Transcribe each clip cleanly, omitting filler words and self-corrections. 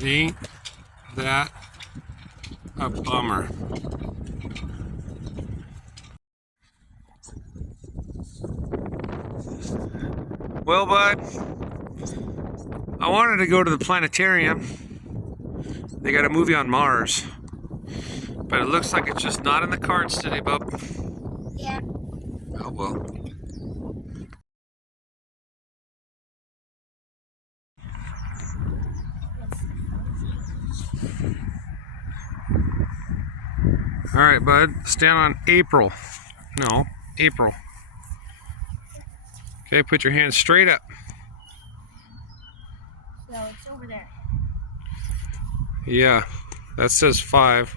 Ain't that a bummer? Well, bud, I wanted to go to the planetarium. They got a movie on Mars, but it looks like it's just not in the cards today, bub. Yeah. Oh well. All right, bud, stand on April. No, April. Okay, put your hands straight up. So it's over there. Yeah, that says 5.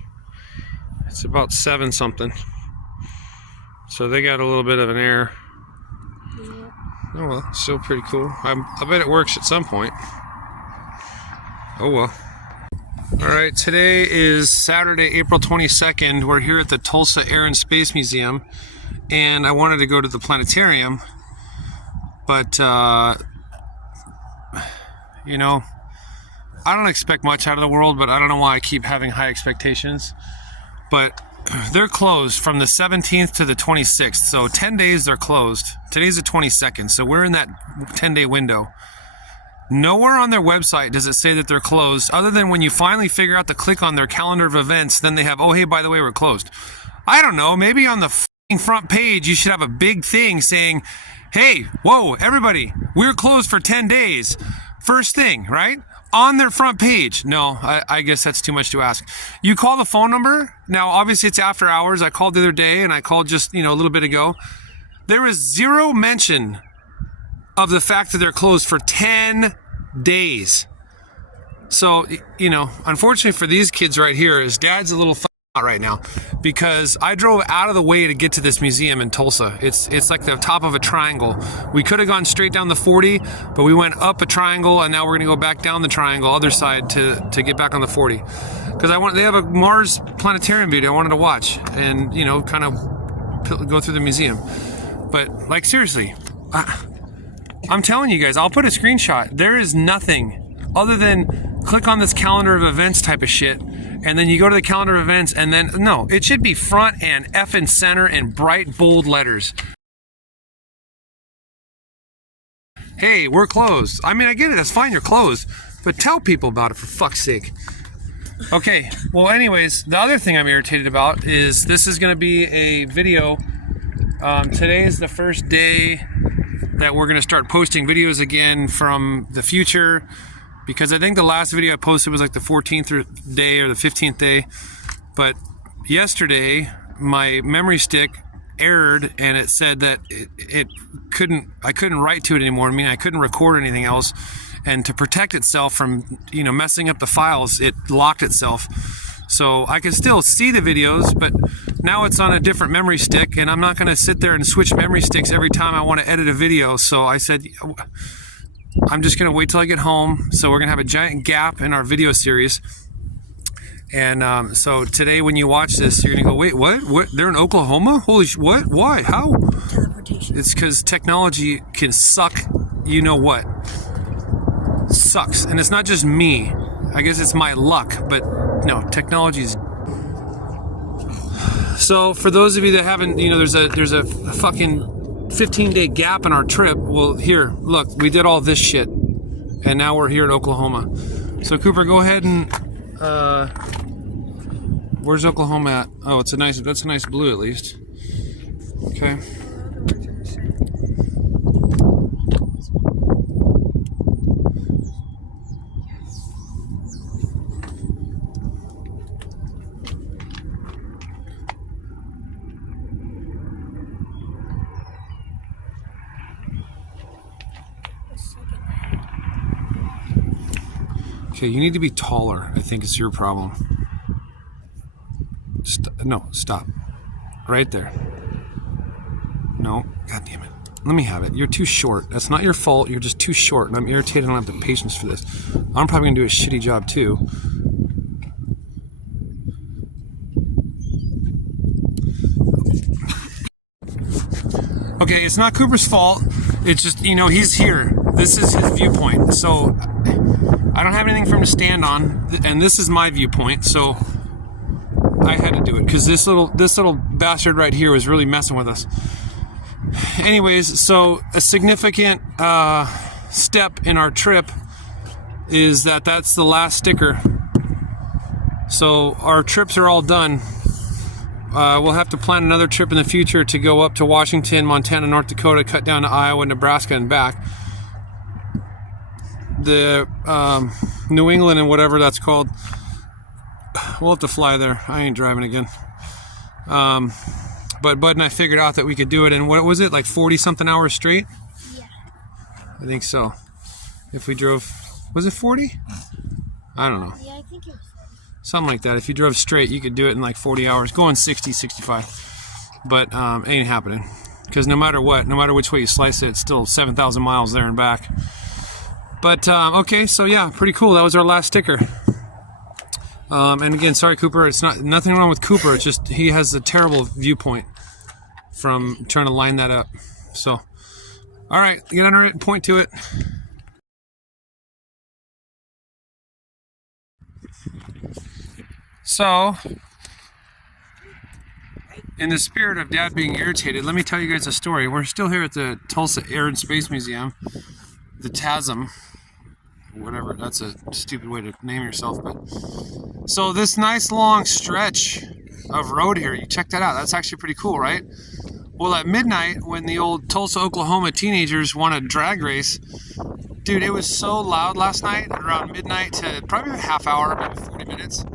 It's about 7 something. So they got a little bit of an error. Yeah. Oh well, still pretty cool. I bet it works at some point. Oh well. Alright, today is Saturday, April 22nd. We're here at the Tulsa Air and Space Museum, and I wanted to go to the planetarium, but you know, I don't expect much out of the world, but I don't know why I keep having high expectations. But they're closed from the 17th to the 26th, so 10 days they're closed. Today's the 22nd, so we're in that 10-day window. Nowhere on their website does it say that they're closed, other than when you finally figure out to click on their calendar of events, then they have, oh hey, by the way, we're closed. I don't know, maybe on the front page you should have a big thing saying, hey, whoa, everybody, we're closed for 10 days. First thing, right? On their front page. No, I guess that's too much to ask. You call the phone number. Now, obviously, it's after hours. I called the other day, and I called just, a little bit ago. There was zero mention of the fact that they're closed for 10 days. So, unfortunately for these kids right here, his dad's a little out right now because I drove out of the way to get to this museum in Tulsa. It's like the top of a triangle. We could have gone straight down the 40, but we went up a triangle, and now we're gonna go back down the triangle other side to get back on the 40, because they have a Mars planetarium video I wanted to watch and kind of go through the museum. But like, seriously, I'm telling you guys, I'll put a screenshot. There is nothing other than click on this calendar of events type of shit, and then you go to the calendar of events, and then, no, it should be front and effing center in bright, bold letters. Hey, we're closed. I mean, I get it, that's fine, you're closed, but tell people about it, for fuck's sake. Okay, well, anyways, the other thing I'm irritated about is this is going to be a video. Today is the first day that we're going to start posting videos again from the future, because I think the last video I posted was like the 14th day or the 15th day. But yesterday, my memory stick errored, and it said that I couldn't write to it anymore. I mean, I couldn't record anything else. And to protect itself from, messing up the files, it locked itself. So I can still see the videos, but now it's on a different memory stick, and I'm not going to sit there and switch memory sticks every time I want to edit a video. So I said, I'm just going to wait till I get home. So we're going to have a giant gap in our video series. And so today when you watch this, you're going to go, wait, what? They're in Oklahoma? Holy what? Why? How? Teleportation. It's because technology can suck, what? Sucks. And it's not just me. I guess it's my luck, but no, technology's... So for those of you that haven't, there's a fucking 15-day gap in our trip. Well, here, look, we did all this shit, and now we're here in Oklahoma. So Cooper, go ahead and where's Oklahoma at? Oh, that's a nice blue at least. Okay. Okay, you need to be taller. I think it's your problem. No, stop. Right there. No, god damn it. Let me have it. You're too short. That's not your fault. You're just too short, and I'm irritated. I don't have the patience for this. I'm probably gonna do a shitty job too. Okay, it's not Cooper's fault. It's just, he's here. This is his viewpoint. So I don't have anything for him to stand on, and this is my viewpoint, so I had to do it because this little bastard right here was really messing with us. Anyways, so a significant step in our trip is that's the last sticker. So our trips are all done. We'll have to plan another trip in the future to go up to Washington, Montana, North Dakota, cut down to Iowa, Nebraska, and back. The New England and whatever that's called. We'll have to fly there. I ain't driving again. But Bud and I figured out that we could do it in, what was it, like 40-something hours straight? Yeah. I think so. If we drove, was it 40? I don't know. Yeah, I think it was 40. Something like that. If you drove straight, you could do it in like 40 hours. Going 60, 65. But ain't happening. Because no matter what, no matter which way you slice it, it's still 7,000 miles there and back. But, okay, so yeah, pretty cool. That was our last sticker. And again, sorry, Cooper. It's nothing wrong with Cooper. It's just he has a terrible viewpoint from trying to line that up. So, all right, get under it and point to it. So, in the spirit of Dad being irritated, let me tell you guys a story. We're still here at the Tulsa Air and Space Museum, the TASM, whatever. That's a stupid way to name yourself, but so this nice long stretch of road here, you check that out. That's actually pretty cool, right? Well, at midnight, when the old Tulsa, Oklahoma teenagers won a drag race, dude, it was so loud last night, around midnight to probably a half hour, maybe 40 minutes.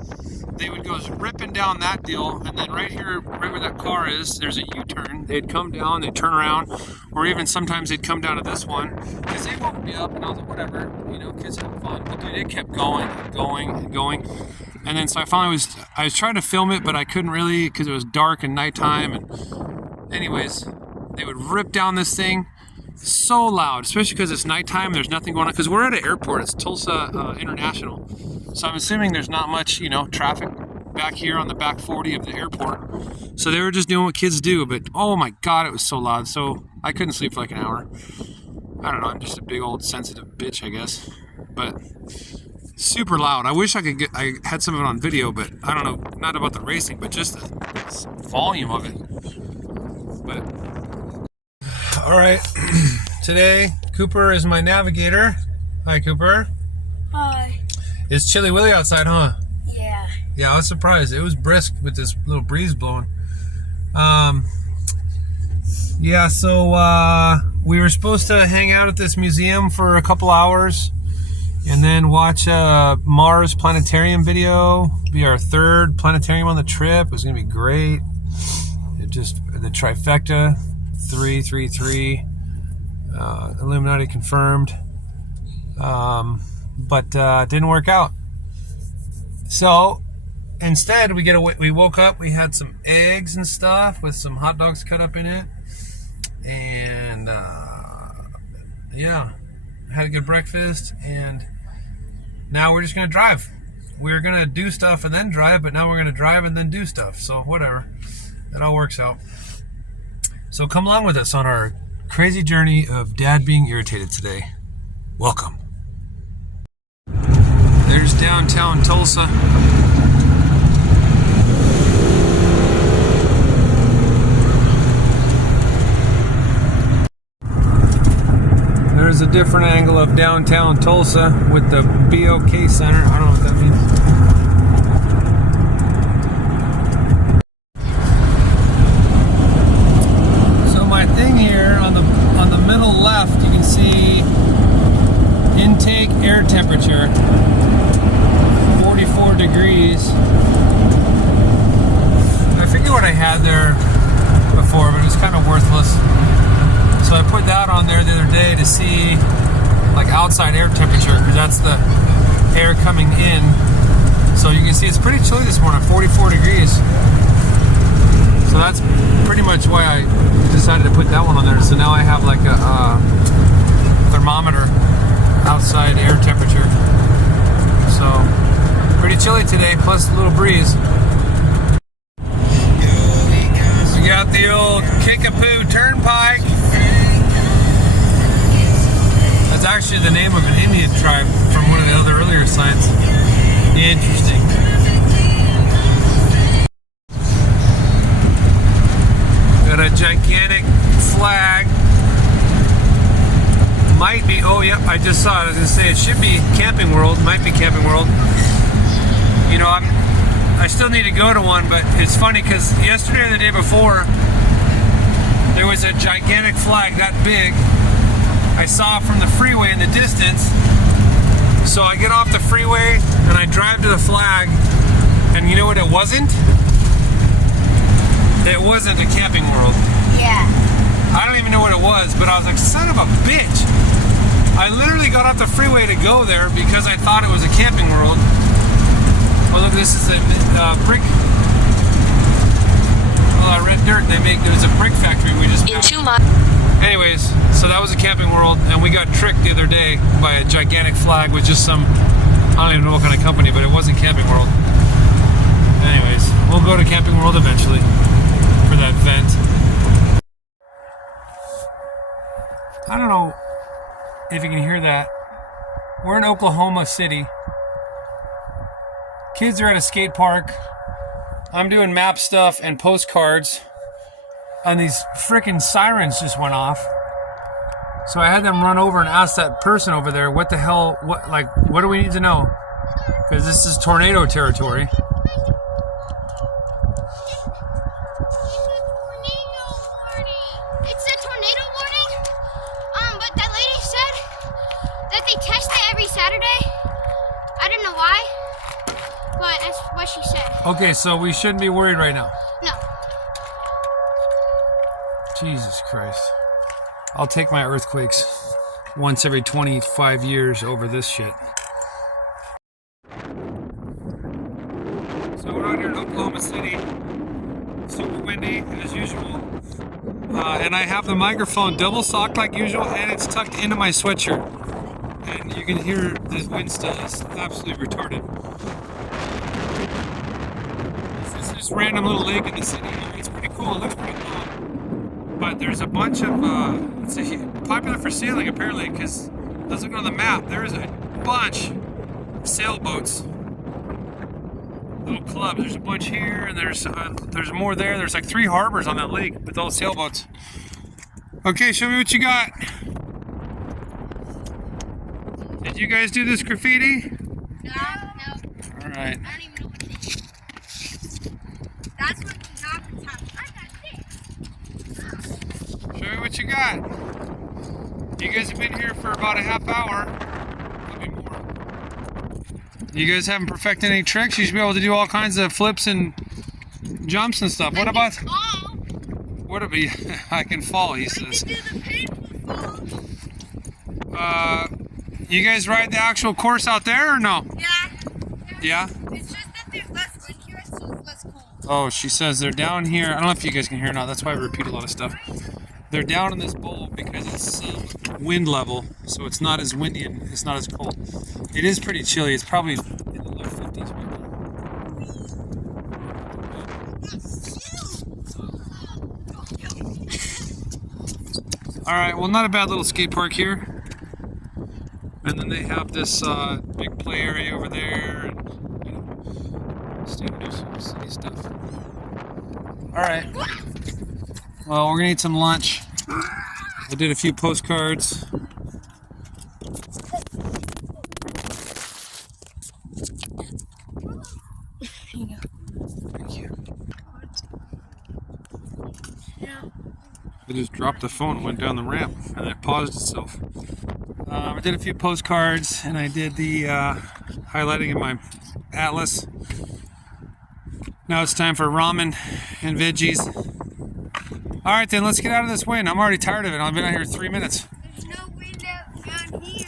They would go ripping down that deal, and then right here, right where that car is, there's a U-turn. They'd come down, they'd turn around, or even sometimes they'd come down to this one, because they woke me up, and I was like, whatever, you know, kids have fun. But dude, it kept going, and going. And then so I was trying to film it, but I couldn't really, because it was dark and nighttime. And anyways, they would rip down this thing. So loud, especially because it's nighttime. There's nothing going on because we're at an airport. It's Tulsa International, so I'm assuming there's not much, you know, traffic back here on the back 40 of the airport. So they were just doing what kids do. But oh my God, it was so loud. So I couldn't sleep for like an hour. I don't know. I'm just a big old sensitive bitch, I guess. But super loud. I wish I had some of it on video, but I don't know. Not about the racing, but just the volume of it. But. All right, today Cooper is my navigator. Hi, Cooper. Hi. It's chilly willy outside, huh? Yeah. Yeah, I was surprised. It was brisk with this little breeze blowing. Yeah, so we were supposed to hang out at this museum for a couple hours and then watch a Mars planetarium video. Be our third planetarium on the trip. It was gonna be great. It just, the trifecta. 333 Illuminati confirmed, but didn't work out. So instead we woke up, we had some eggs and stuff with some hot dogs cut up in it, and yeah, had a good breakfast, and now we're just gonna drive. We're gonna do stuff and then drive, but now we're gonna drive and then do stuff, so whatever, that all works out. So come along with us on our crazy journey of Dad being irritated today. Welcome. There's downtown Tulsa. There's a different angle of downtown Tulsa with the BOK Center. I don't know what that means. Thing here on the middle left, you can see intake air temperature 44 degrees. I forget what I had there before, but it was kind of worthless, so I put that on there the other day to see like outside air temperature, because that's the air coming in. So you can see it's pretty chilly this morning, 44 degrees. So that's pretty much why I decided to put that one on there. So now I have like a thermometer, outside air temperature. So pretty chilly today, plus a little breeze. We got the old Kickapoo Turnpike. That's actually the name of an Indian tribe from one of the other earlier signs. Interesting. Got a gigantic flag. Might be, oh yep, I just saw it. I was gonna say it should be Camping World, might be Camping World. You know, I still need to go to one, but it's funny because yesterday or the day before, there was a gigantic flag that big. I saw it from the freeway in the distance. So I get off the freeway and I drive to the flag, and you know what it wasn't? It wasn't a Camping World. Yeah. I don't even know what it was, but I was like, son of a bitch. I literally got off the freeway to go there because I thought it was a Camping World. Oh look, this is a brick, red dirt they make. There's a brick factory we just passed. Anyways, so that was a Camping World, and we got tricked the other day by a gigantic flag with just some, I don't even know what kind of company, but it wasn't Camping World. Anyways, we'll go to Camping World eventually for that vent. I don't know if you can hear that. We're in Oklahoma City. Kids are at a skate park. I'm doing map stuff and postcards. And these freaking sirens just went off. So I had them run over and ask that person over there, what the hell, what do we need to know? Because this is tornado territory. It's a tornado warning. But that lady said that they test it every Saturday. I don't know why, but that's what she said. Okay, so we shouldn't be worried right now. No. Jesus Christ. I'll take my earthquakes once every 25 years over this shit. So we're out here in Oklahoma City. Super windy as usual. And I have the microphone double socked like usual, and it's tucked into my sweatshirt. And you can hear the wind still is absolutely retarded. This is this random little lake in the city. It's pretty cool. It looks pretty cool. But there's a bunch of, it's popular for sailing apparently, because let's look on the map. There is a bunch of sailboats. Little clubs. There's a bunch here, and there's more there. There's like 3 harbors on that lake with all sailboats. Okay, show me what you got. Did you guys do this graffiti? No. All right. I don't even know what it is. That's what happens. I got this. Show me what you got. You guys have been here for about a half hour. Maybe more. You guys haven't perfected any tricks? You should be able to do all kinds of flips and jumps and stuff. What about... What about... I can fall, he says. I can do the painful fall. You guys ride the actual course out there or no? Yeah. Yeah? It's just that there's less wind here, so it's less cold. Oh, she says they're down here. I don't know if you guys can hear or not. That's why I repeat a lot of stuff. They're down in this bowl because it's wind level, so it's not as windy and it's not as cold. It is pretty chilly. It's probably in the low 50s right now. All right, well, not a bad little skate park here. And then they have this big play area over there, and you know, standard city stuff. All right. Well, we're gonna eat some lunch. I did a few postcards. Thank you. I just dropped the phone and went down the ramp, and it paused itself. I did a few postcards, and I did the highlighting of my atlas. Now it's time for ramen and veggies. All right, then let's get out of this wind. I'm already tired of it. I've been out here 3 minutes. There's no wind out down here.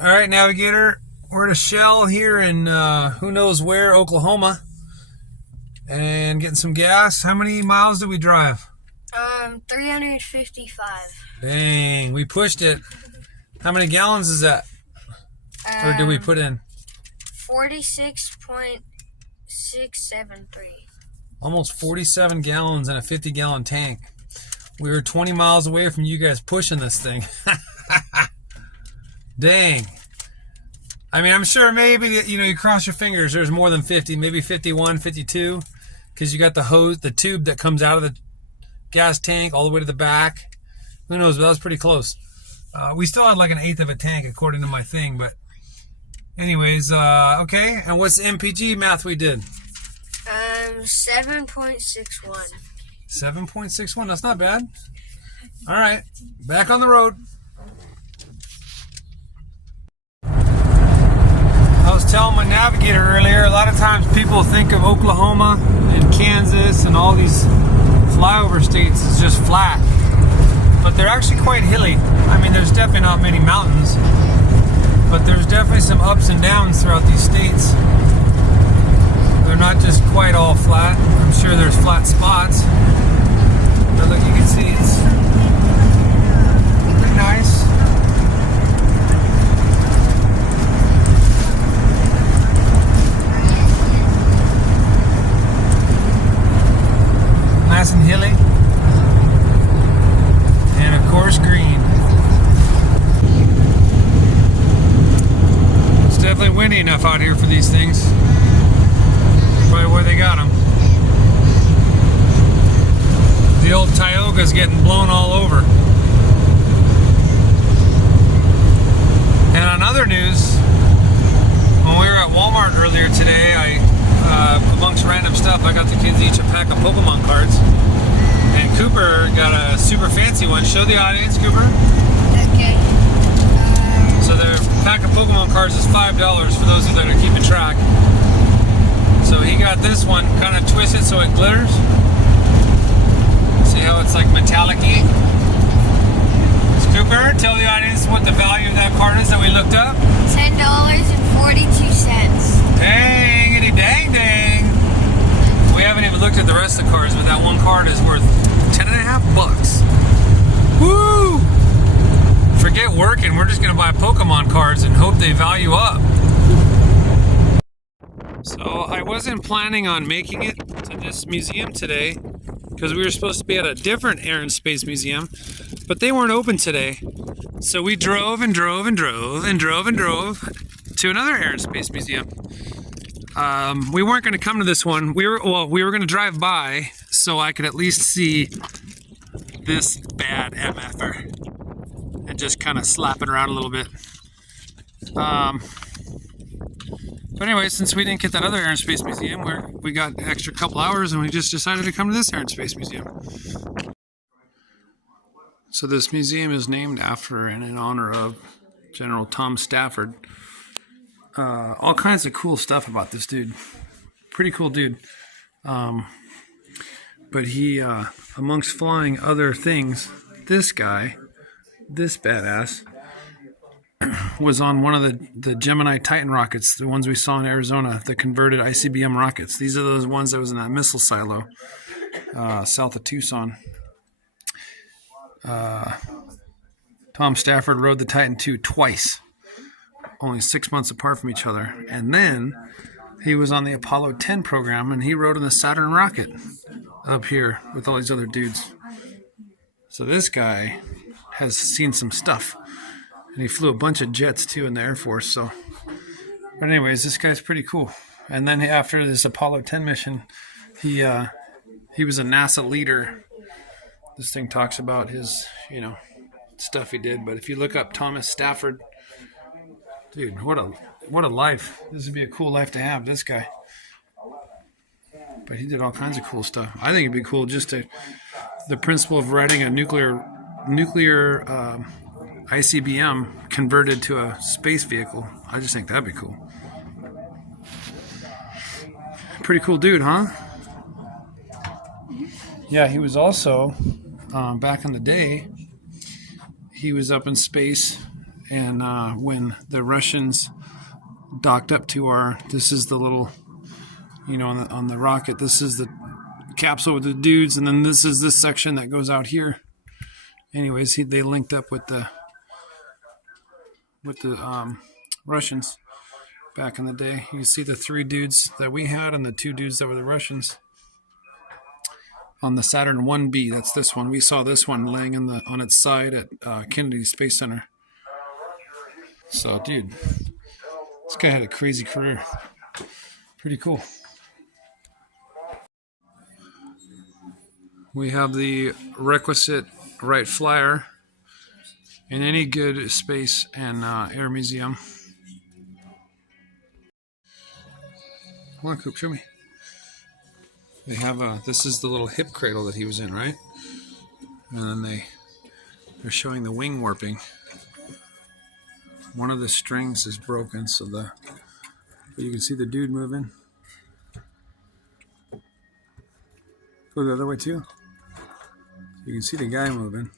All right, navigator, we're at a shell here in who knows where, Oklahoma, and getting some gas. How many miles did we drive? 355. Dang, we pushed it. How many gallons is that? Or did we put in? 46.673. Almost 47 gallons in a 50-gallon tank. We were 20 miles away from you guys pushing this thing. Dang. I mean, I'm sure maybe, you cross your fingers, there's more than 50, maybe 51, 52, because you got the hose, the tube that comes out of the gas tank all the way to the back. Who knows, but that was pretty close. We still had like an eighth of a tank according to my thing, but anyways, okay. And what's the MPG math we did? 7.61. 7.61, that's not bad. All right, back on the road. I was telling my navigator earlier, a lot of times people think of Oklahoma and Kansas and all these flyover states as just flat, but they're actually quite hilly. I mean, there's definitely not many mountains, but there's definitely some ups and downs throughout these states. They're not just quite all flat. I'm sure there's flat spots, but look, you can see it's pretty nice. Nice and hilly, and of course green. It's definitely windy enough out here for these things. Probably where they got them. The old Tioga's getting blown all over. And on other news, when we were at Walmart earlier today, amongst random stuff, I got the kids each a pack of Pokemon cards. And Cooper got a super fancy one. Show the audience, Cooper. Okay. So their pack of Pokemon cards is $5 for those of you that are keeping track. So he got this one, kind of twisted so it glitters. See how it's like metallic-y? Cooper, tell the audience what the value of that card is that we looked up. $10.42. Dangity dang dang. We haven't even looked at the rest of the cards, but that one card is worth $10.50. Woo! Forget working, we're just gonna buy Pokemon cards and hope they value up. So I wasn't planning on making it to this museum today because we were supposed to be at a different Air and Space Museum, but they weren't open today. So we drove and drove and drove and drove and drove to another Air and Space Museum. We weren't going to come to this one. We were going to drive by so I could at least see this bad MFer and just kind of slap it around a little bit. But anyway, since we didn't get that other Air and Space Museum, we got an extra couple hours and we just decided to come to this Air and Space Museum. So this museum is named after and in honor of General Tom Stafford. All kinds of cool stuff about this dude. Pretty cool dude. But he, amongst flying other things, this guy, this badass, was on one of the Gemini Titan rockets, the ones we saw in Arizona, the converted ICBM rockets. These are those ones that was in that missile silo south of Tucson. Tom Stafford rode the Titan II twice, only 6 months apart from each other. And then he was on the Apollo 10 program, and he rode in the Saturn rocket up here with all these other dudes. So this guy has seen some stuff. And he flew a bunch of jets too in the Air Force. So, but anyways, this guy's pretty cool. And then after this Apollo 10 mission, he was a NASA leader. This thing talks about his, stuff he did. But if you look up Thomas Stafford, dude, what a life. This would be a cool life to have, this guy. But he did all kinds of cool stuff. I think it'd be cool just to the principle of riding a nuclear ICBM converted to a space vehicle. I just think that'd be cool. Pretty cool dude, huh? Yeah, he was also, back in the day, he was up in space And when the Russians docked up to our, this is the little, you know, on the rocket, this is the capsule with the dudes, and then this is this section that goes out here. Anyways, they linked up with the Russians back in the day. You can see the 3 dudes that we had and the 2 dudes that were the Russians on the Saturn 1B. That's this one. We saw this one laying on its side at Kennedy Space Center. So, dude, this guy had a crazy career. Pretty cool. We have the requisite Wright Flyer in any good space and air museum. Come on, Coop, show me. They have this is the little hip cradle that he was in, right? And then they're showing the wing warping. One of the strings is broken, so but you can see the dude moving. Go the other way too. You can see the guy moving.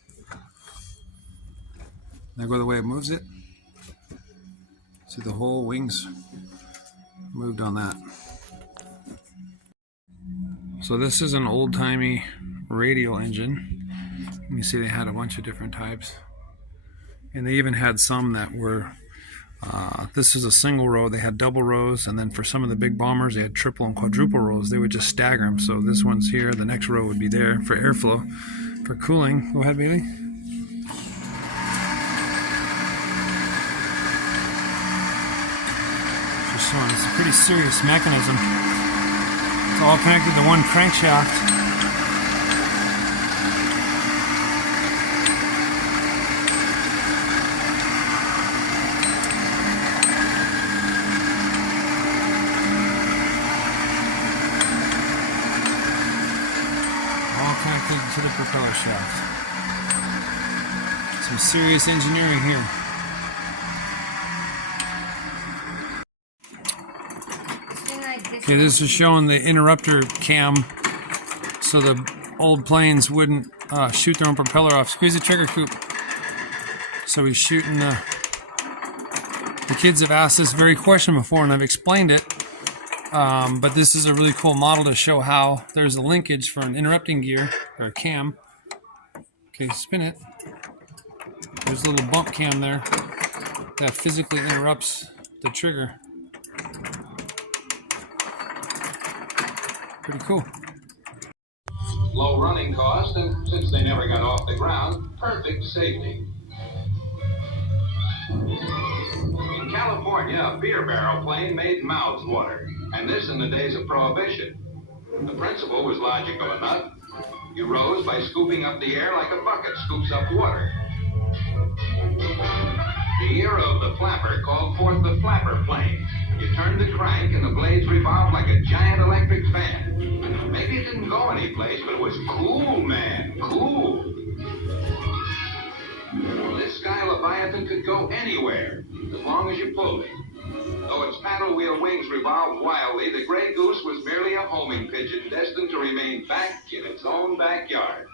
Now go the way it moves it. See the whole wings moved on that. So this is an old-timey radial engine. You can see they had a bunch of different types. And they even had some that were, this is a single row, they had double rows, and then for some of the big bombers they had triple and quadruple rows. They would just stagger them. So this one's here, the next row would be there for airflow. For cooling, go ahead, Bailey. Just showing, it's a pretty serious mechanism. It's all connected to one crankshaft. All connected to the propeller shaft. Some serious engineering here. Okay, this is showing the interrupter cam so the old planes wouldn't shoot their own propeller off. Squeeze the trigger, Coop. So he's shooting the kids have asked this very question before and I've explained it, but this is a really cool model to show how there's a linkage for an interrupting gear or a cam. Okay, spin it. There's a little bump cam there that physically interrupts the trigger. Pretty cool. Low running cost, and since they never got off the ground, perfect safety. In California, a beer barrel plane made mouths water, and this in the days of Prohibition. The principle was logical enough. You rose by scooping up the air like a bucket scoops up water. The era of the flapper called forth the flapper plane. You turned the crank and the blades revolved like a giant electric fan. Maybe it didn't go anyplace, but it was cool, man, cool. This Sky Leviathan could go anywhere, as long as you pulled it. Though its paddle wheel wings revolved wildly, the Grey Goose was merely a homing pigeon destined to remain back in its own backyard.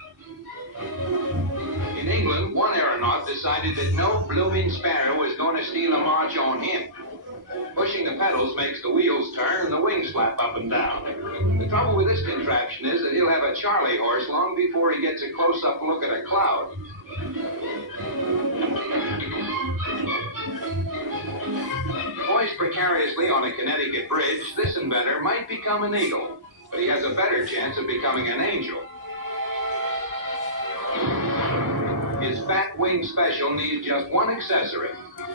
In England, one aeronaut decided that no blooming sparrow was going to steal a march on him. Pushing the pedals makes the wheels turn and the wings flap up and down. The trouble with this contraption is that he'll have a Charlie horse long before he gets a close-up look at a cloud. Poised precariously on a Connecticut bridge, this inventor might become an eagle, but he has a better chance of becoming an angel. His fat wing special needs just one accessory,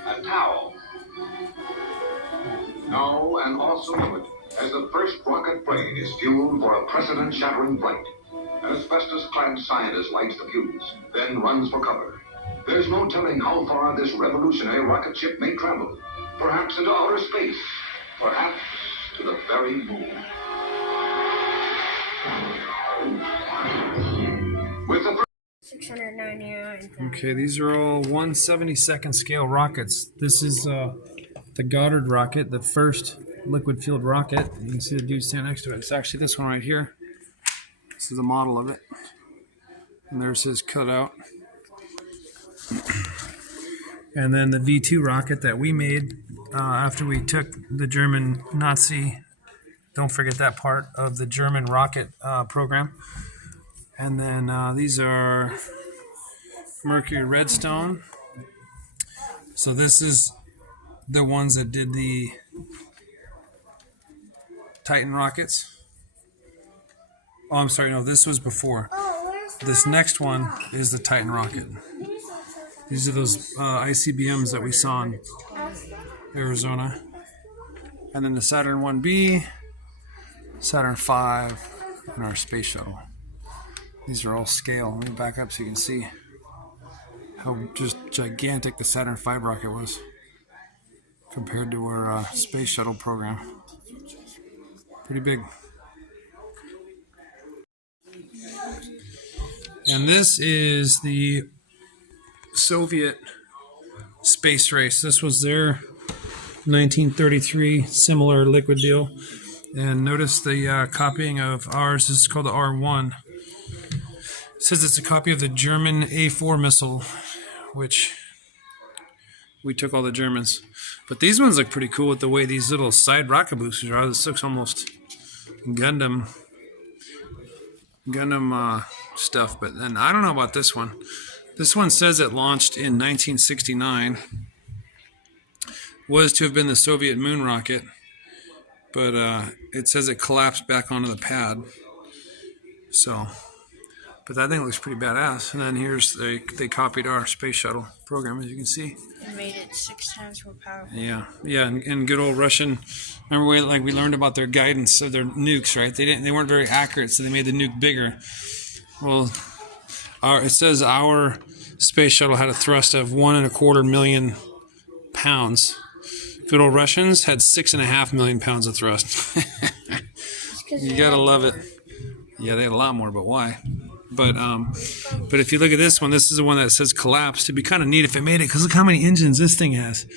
a towel. Now an awesome moment as the first rocket plane is fueled for a precedent-shattering flight. An asbestos-clad scientist lights the fuse, then runs for cover. There's no telling how far this revolutionary rocket ship may travel. Perhaps into outer space. Perhaps to the very moon. With the 699. Okay, these are all 1/72nd scale rockets. This is the Goddard rocket, the first liquid-fueled rocket. You can see the dude standing next to it. It's actually this one right here. This is a model of it. And there's his cutout. And then the V2 rocket that we made after we took the German Nazi, don't forget that part of the German rocket program. And then these are Mercury Redstone. So this is the ones that did the Titan rockets. Oh, I'm sorry, no, this was before. This next one is the Titan rocket. These are those ICBMs that we saw in Arizona. And then the Saturn 1B, Saturn 5, and our space shuttle. These are all scale. Let me back up so you can see how just gigantic the Saturn 5 rocket was compared to our space shuttle program. Pretty big. And this is the Soviet space race. This was their 1933 similar liquid deal. And notice the copying of ours. This is called the R1. It says it's a copy of the German A4 missile, which we took all the Germans. But these ones look pretty cool with the way these little side rocket boosters are. This looks almost Gundam stuff. But then I don't know about this one. This one says it launched in 1969. Was to have been the Soviet moon rocket, but it says it collapsed back onto the pad. So, but that thing looks pretty badass. And then here's they copied our space shuttle program, as you can see. And made it 6 times more powerful. Yeah, and good old Russian. Remember, we learned about their guidance of their nukes, right? They weren't very accurate, so they made the nuke bigger. Well, it says our space shuttle had a thrust of 1.25 million pounds. Good old Russians had 6.5 million pounds of thrust. You gotta love it. Yeah, they had a lot more, but why? But if you look at this one, this is the one that says collapsed. It'd be kind of neat if it made it, because look how many engines this thing has.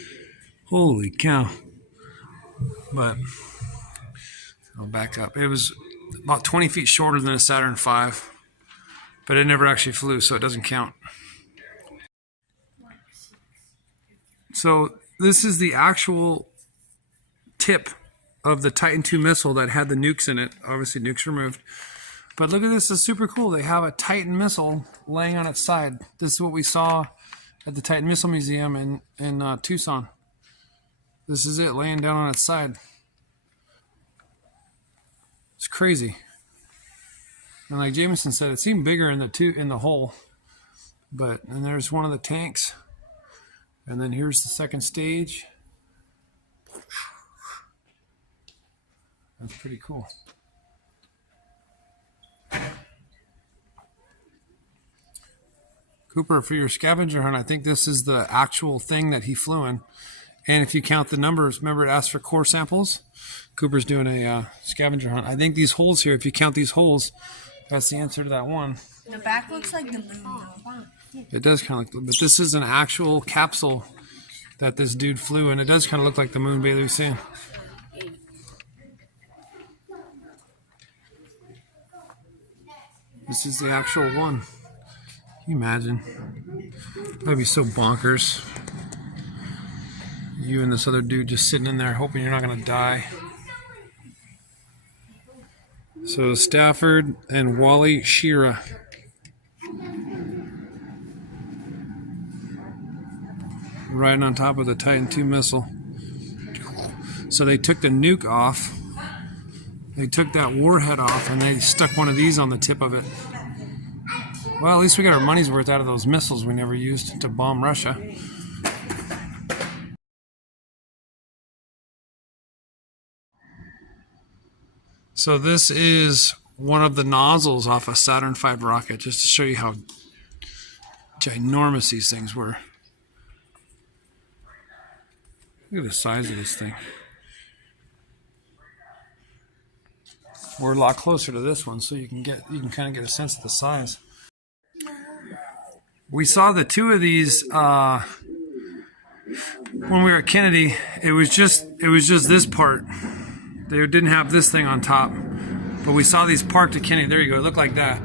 Holy cow. But I'll back up. It was about 20 feet shorter than a Saturn V, but it never actually flew, so it doesn't count. So this is the actual tip of the Titan II missile that had the nukes in it. Obviously, nukes removed. But look at this, it's super cool. They have a Titan missile laying on its side. This is what we saw at the Titan Missile Museum in Tucson. This is it, laying down on its side. It's crazy. And like Jameson said, it seemed bigger in the hole. And there's one of the tanks. And then here's the second stage. That's pretty cool. Cooper, for your scavenger hunt, I think this is the actual thing that he flew in. And if you count the numbers, remember it asked for core samples? Cooper's doing a scavenger hunt. I think these holes here, if you count these holes, that's the answer to that one. The back looks like the moon, though. It does kind of look, but this is an actual capsule that this dude flew, and it does kind of look like the moon Bailey was saying. This is the actual one. Can you imagine? That'd be so bonkers. You and this other dude just sitting in there hoping you're not going to die. So Stafford and Wally Shearer. Right on top of the Titan II missile. So they took the nuke off. They took that warhead off and they stuck one of these on the tip of it. Well, at least we got our money's worth out of those missiles we never used to bomb Russia. So this is one of the nozzles off a Saturn V rocket, just to show you how ginormous these things were. Look at the size of this thing. We're a lot closer to this one, so you can kind of get a sense of the size. We saw the two of these when we were at Kennedy. It was just this part. They didn't have this thing on top, but we saw these parked at Kennedy. There you go. It looked like that.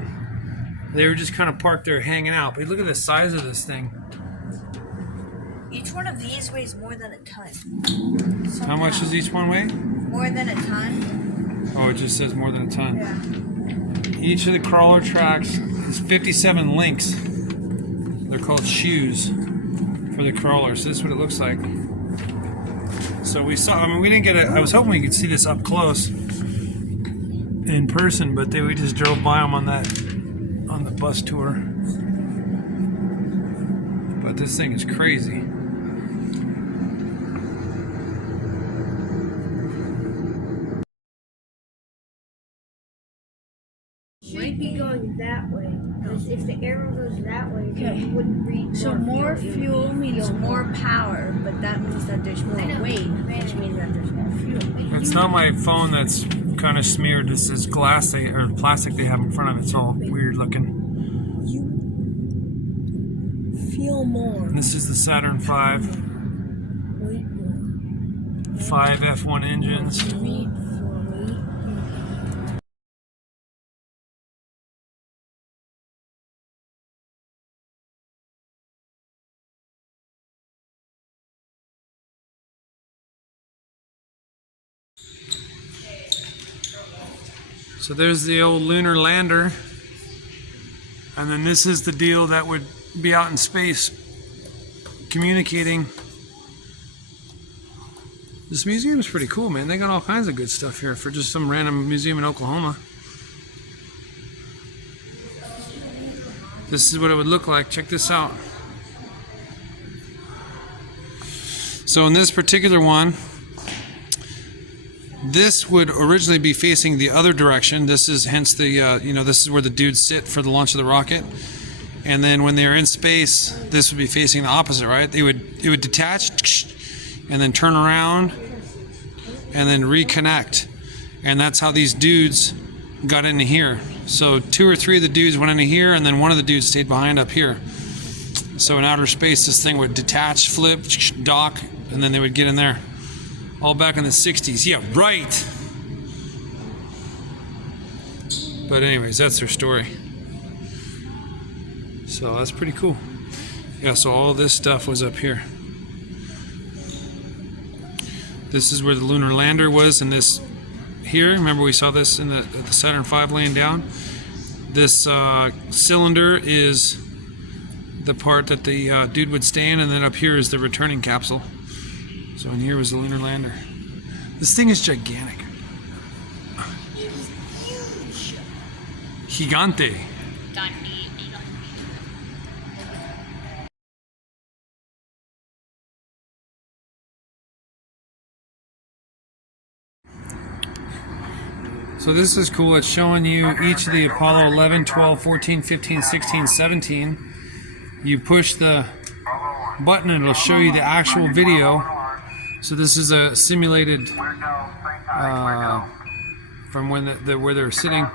They were just kind of parked there, hanging out. But look at the size of this thing. Each one of these weighs more than a ton. How much does each one weigh? More than a ton? Oh, it just says more than a ton. Yeah. Each of the crawler tracks is 57 links. They're called shoes for the crawler. So this is what it looks like. So we saw, I mean, we didn't get I was hoping we could see this up close in person, but we just drove by them on the bus tour. But this thing is crazy. Should be going that way. Because if the arrow goes that way, then you wouldn't read. So more fuel means more power, but that means that there's more weight, which means that there's more fuel. It's not my phone that's kind of smeared. This is glass or plastic they have in front of it. It's all weird looking. Feel more. And this is the Saturn V. 5 F1 engines. So there's the old lunar lander, and then this is the deal that would be out in space communicating. This museum is pretty cool, man. They got all kinds of good stuff here for just some random museum in Oklahoma. This is what it would look like. Check this out. So in this particular one, this would originally be facing the other direction. This is hence the, this is where the dudes sit for the launch of the rocket. And then when they're in space, this would be facing the opposite, right? It would detach and then turn around and then reconnect. And that's how these dudes got into here. So 2 or 3 of the dudes went into here, and then one of the dudes stayed behind up here. So in outer space, this thing would detach, flip, dock, and then they would get in there. All back in the 60s. Yeah, right. But anyways, that's their story. So that's pretty cool. Yeah, so all this stuff was up here. This is where the lunar lander was, and this here, remember we saw this in the Saturn V laying down? This cylinder is the part that the dude would stay in, and then up here is the returning capsule. So in here was the lunar lander. This thing is gigantic. Gigante. So this is cool. It's showing you each of the Apollo 11, 12, 14, 15, 16, 17. You push the button and it'll show you the actual video. So this is a simulated from when where they're sitting,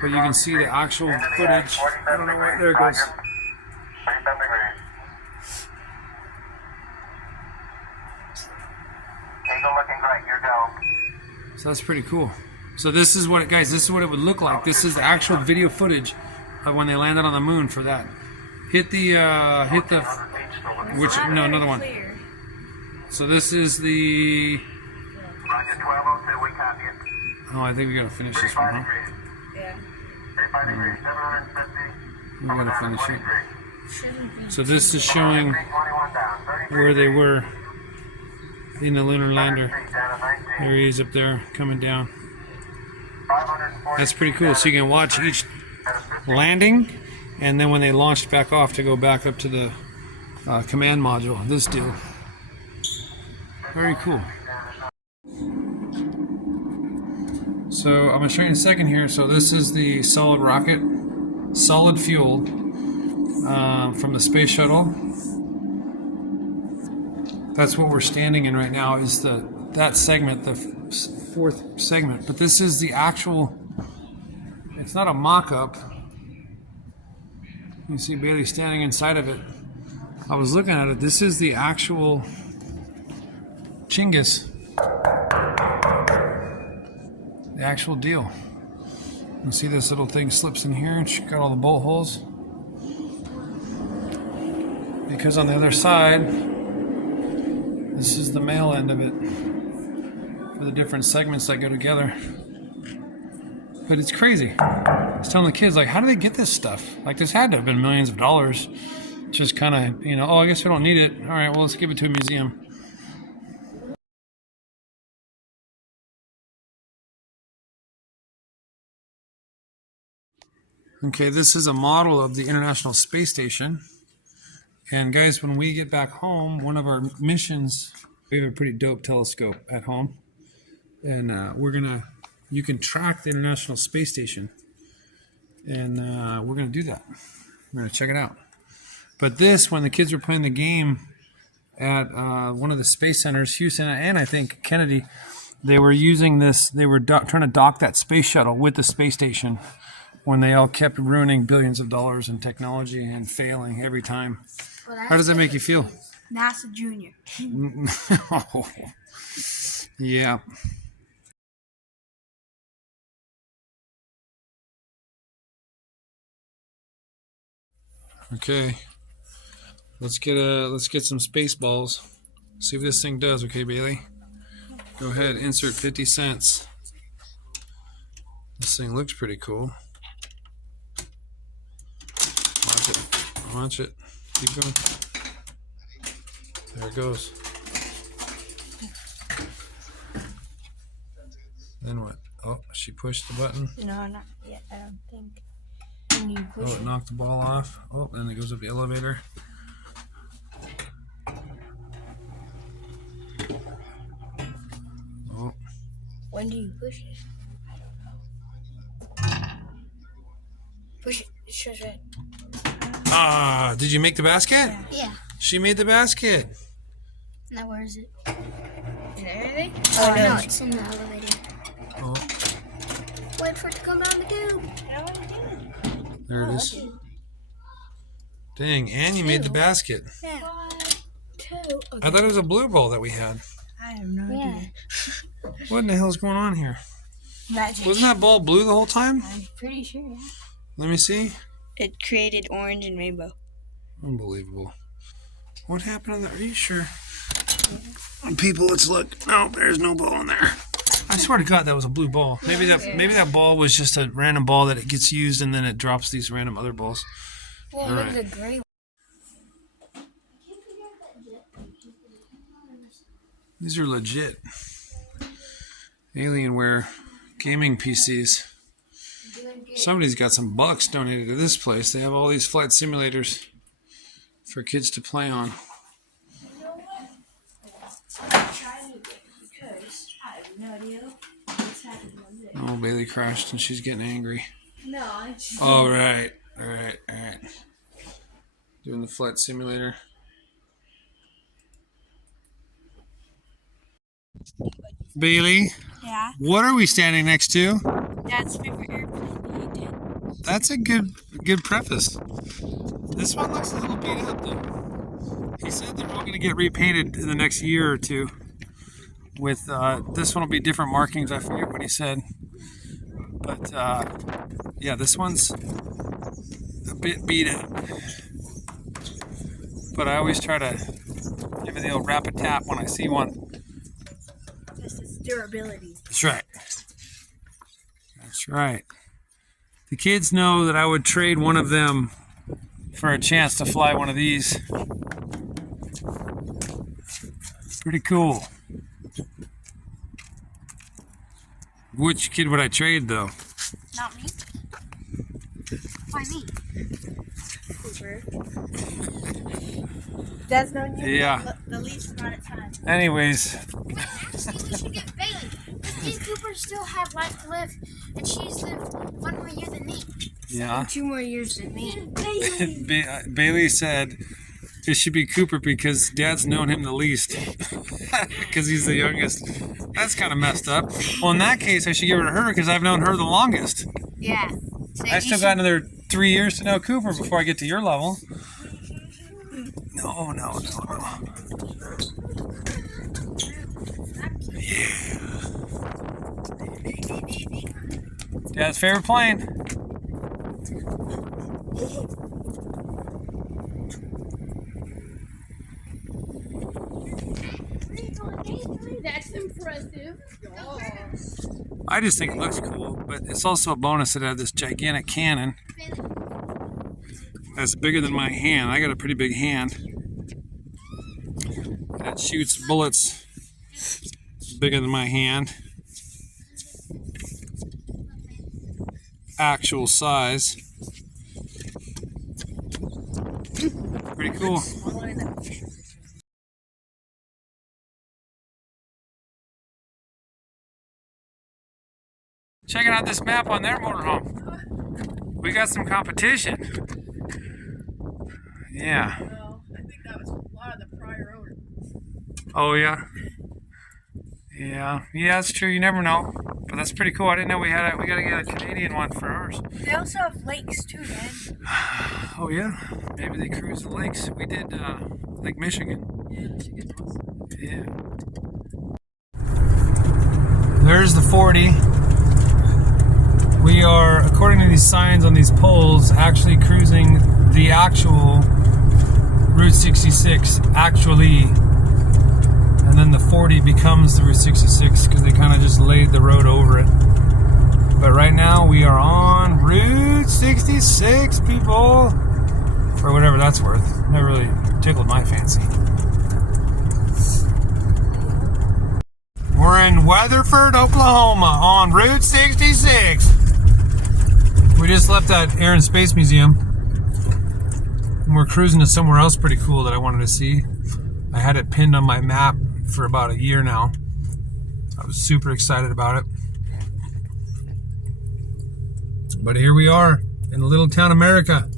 but you can see the actual footage. I don't know where, there it goes. So that's pretty cool. So this is what, guys, this is what it would look like. This is the actual video footage of when they landed on the moon for that. Hit the, no, another one. So this is the, oh, I think we gotta finish this one, huh? Yeah. We gotta finish it. So this is showing where they were in the lunar lander. There he is up there, coming down. That's pretty cool. So you can watch each landing, and then when they launched back off to go back up to the command module, this deal. Very cool. So I'm going to show you in a second here. So this is the solid rocket, solid fuel from the space shuttle. That's what we're standing in right now, is that segment, the fourth segment. But this is the actual, it's not a mock-up. You see Bailey standing inside of it. I was looking at it. This is the actual Chinggis. The actual deal. You see this little thing slips in here and she's got all the bolt holes. Because on the other side, This is the male end of it for the different segments that go together. But it's crazy. I was telling the kids, like, how do they get this stuff? Like, this had to have been millions of dollars. Just kind of, you know, oh, I guess we don't need it. All right, well, let's give it to a museum. Okay, this is a model of the International Space Station. And guys, when we get back home, one of our missions, we have a pretty dope telescope at home. And you can track the International Space Station. And we're gonna do that. We're gonna check it out. But this, when the kids were playing the game at one of the space centers, Houston and I think Kennedy, they were using this, they were trying to dock that space shuttle with the space station when they all kept ruining billions of dollars in technology and failing every time. Well, How does that make you feel? NASA Junior. Oh, yeah. Okay. Let's get some space balls. See what this thing does, okay, Bailey? Go ahead, insert 50 cents. This thing looks pretty cool. Watch it. Watch it. Keep going. There it goes. Then what? Oh, she pushed the button. No, not yet. I don't think. When you push Oh, it knocked the ball off. Oh, then it goes up the elevator. Oh. When do you push it? I don't know. Push it. It shows red. Ah, did you make the basket? Yeah. She made the basket. Now where is it? In everything? Oh, no, it's in the elevator. Oh, Wait for it to come down the tube. there it is. Dang, and you made the basket. Yeah. 2. Okay. I thought it was a blue ball that we had. I have no idea. What in the hell's going on here? Magic. Wasn't that ball blue the whole time? I'm pretty sure. Yeah. Let me see. It created orange and rainbow. Unbelievable. What happened to that? Are you sure? People, let's look. No, there's no ball in there. I swear to God, that was a blue ball. Maybe that ball was just a random ball that it gets used and then it drops these random other balls. Well, All look right. at the gray one. These are legit Alienware gaming PCs. Somebody's got some bucks donated to this place. They have all these flight simulators for kids to play on. Oh, Bailey crashed and she's getting angry. No, I just. All right. Doing the flight simulator. Bailey, Yeah. what are we standing next to? Dad's favorite airplane, the A-10. That's a good preface. This one looks a little beat up though. He said they're all going to get repainted in the next year or two. With this one will be different markings. I forget what he said, but yeah, this one's a bit beat up. But I always try to give it the old rapid tap when I see one. This is durability. That's right. That's right. The kids know that I would trade one of them for a chance to fly one of these. Pretty cool. Which kid would I trade though? Not me. Why me? Cooper. Dad's known you Yeah. the least amount of time. Anyways, Actually, we should get Bailey. Because me and Cooper still have life to live, and she's lived 1 more year than me. yeah. 2 more years than me. Bailey said it should be Cooper because Dad's known him the least. Because he's the youngest. That's kind of messed up. Well, in that case, I should give it to her because I've known her the longest. Yeah. So I still got another 3 years to know Cooper before I get to your level. No. Yeah. Dad's favorite plane. That's impressive. I just think it looks cool, but it's also a bonus that I have this gigantic cannon that's bigger than my hand. I got a pretty big hand. That shoots bullets bigger than my hand. Actual size. Pretty cool. Checking out this map on their motorhome. We got some competition. Yeah. Well, I think that was a lot of the prior owner. Oh yeah. Yeah, that's true. You never know, but that's pretty cool. I didn't know we had we gotta get a Canadian one for ours. They also have lakes too, man. Oh yeah, maybe they cruise the lakes. We did Lake Michigan. Yeah. There's the 40. We are, according to these signs on these poles, actually cruising the actual Route 66. Actually. And then the 40 becomes the Route 66 because they kind of just laid the road over it. But right now we are on Route 66, people. For whatever that's worth. Never really tickled my fancy. We're in Weatherford, Oklahoma on Route 66. We just left that Air and Space Museum. And we're cruising to somewhere else pretty cool that I wanted to see. I had it pinned on my map for about a year now. I was super excited about it. But here we are in Little Town America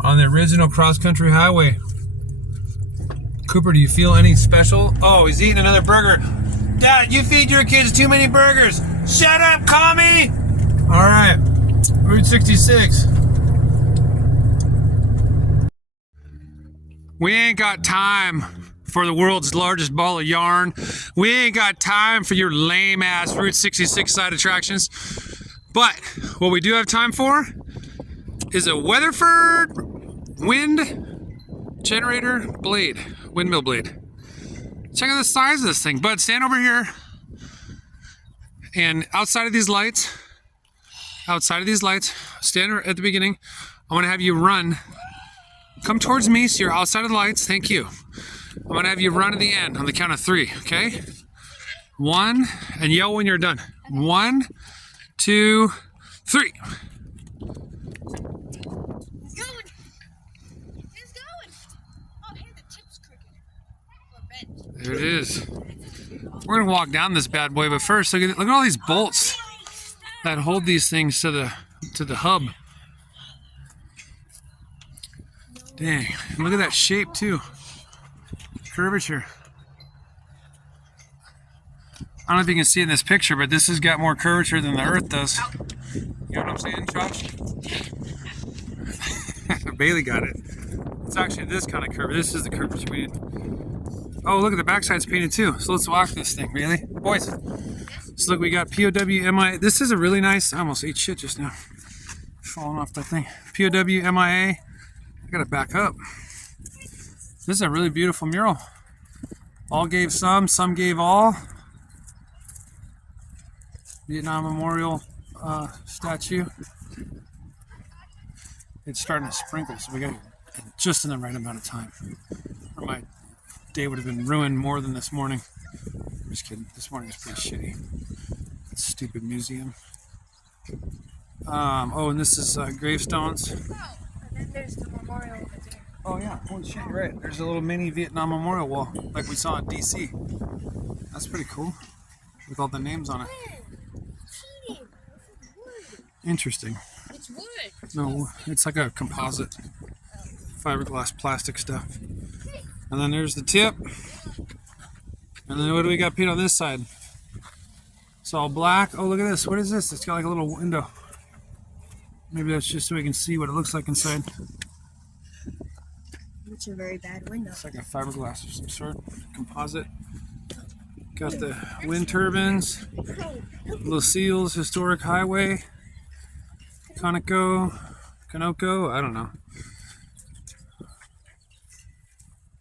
on the original cross-country highway. Cooper, do you feel any special? Oh, he's eating another burger. Dad, you feed your kids too many burgers. Shut up, commie! All right, Route 66. We ain't got time for the world's largest ball of yarn. We ain't got time for your lame ass Route 66 side attractions. But what we do have time for is a Weatherford wind generator blade, windmill blade. Check out the size of this thing. Bud, stand over here. And outside of these lights, stand at the beginning. I want to have you run. Come towards me so you're outside of the lights. Thank you. I'm going to have you run at the end on the count of 3, okay? 1, and yell when you're done. 1, 2, 3. He's going. He's going. Oh, hey, the tip's crooked. Or bent. There it is. We're going to walk down this bad boy, but first, look at all these bolts that hold these things to the hub. Dang, and look at that shape too. Curvature. I don't know if you can see in this picture, but this has got more curvature than the Earth does. You know what I'm saying, Josh? Bailey got it. It's actually this kind of curve. This is the curvature we need. Oh, look at the backside's painted too. So let's walk this thing, Bailey. Boys. So look, we got POW-MIA. This is a really nice, I almost ate shit just now. Falling off that thing. POW-MIA. I gotta back up. This is a really beautiful mural. All gave some gave all. Vietnam Memorial statue. It's starting to sprinkle, so we got just in the right amount of time. Or my day would have been ruined more than this morning. I'm just kidding. This morning was pretty shitty. That stupid museum. Oh, and this is gravestones. And then there's the memorial over there. Oh yeah, holy shit, you're right. There's a little mini Vietnam memorial wall, like we saw in DC. That's pretty cool, with all the names on it. Cheating. Interesting. It's wood. No, it's like a composite fiberglass plastic stuff. And then there's the tip. And then what do we got painted on this side? It's all black. Oh, look at this. What is this? It's got like a little window. Maybe that's just so we can see what it looks like inside. It's a very bad window. It's like a fiberglass of some sort, composite. Got the wind turbines, little seals, historic highway, Conoco, I don't know.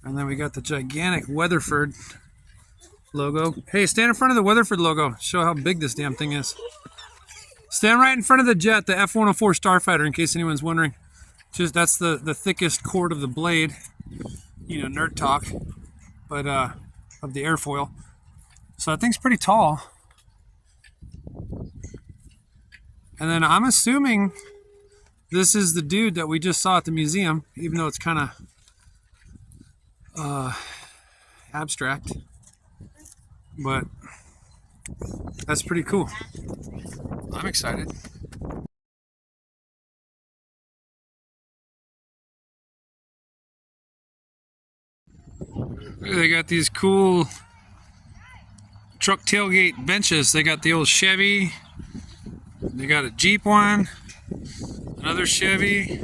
And then we got the gigantic Weatherford logo. Hey, stand in front of the Weatherford logo. Show how big this damn thing is. Stand right in front of the jet, the F-104 Starfighter, in case anyone's wondering. Just that's the thickest cord of the blade. You know, nerd talk, but of the airfoil. So that thing's pretty tall. And then I'm assuming this is the dude that we just saw at the museum, even though it's kind of abstract. But that's pretty cool. I'm excited. They got these cool truck tailgate benches. They got the old Chevy. They got a Jeep one, another Chevy,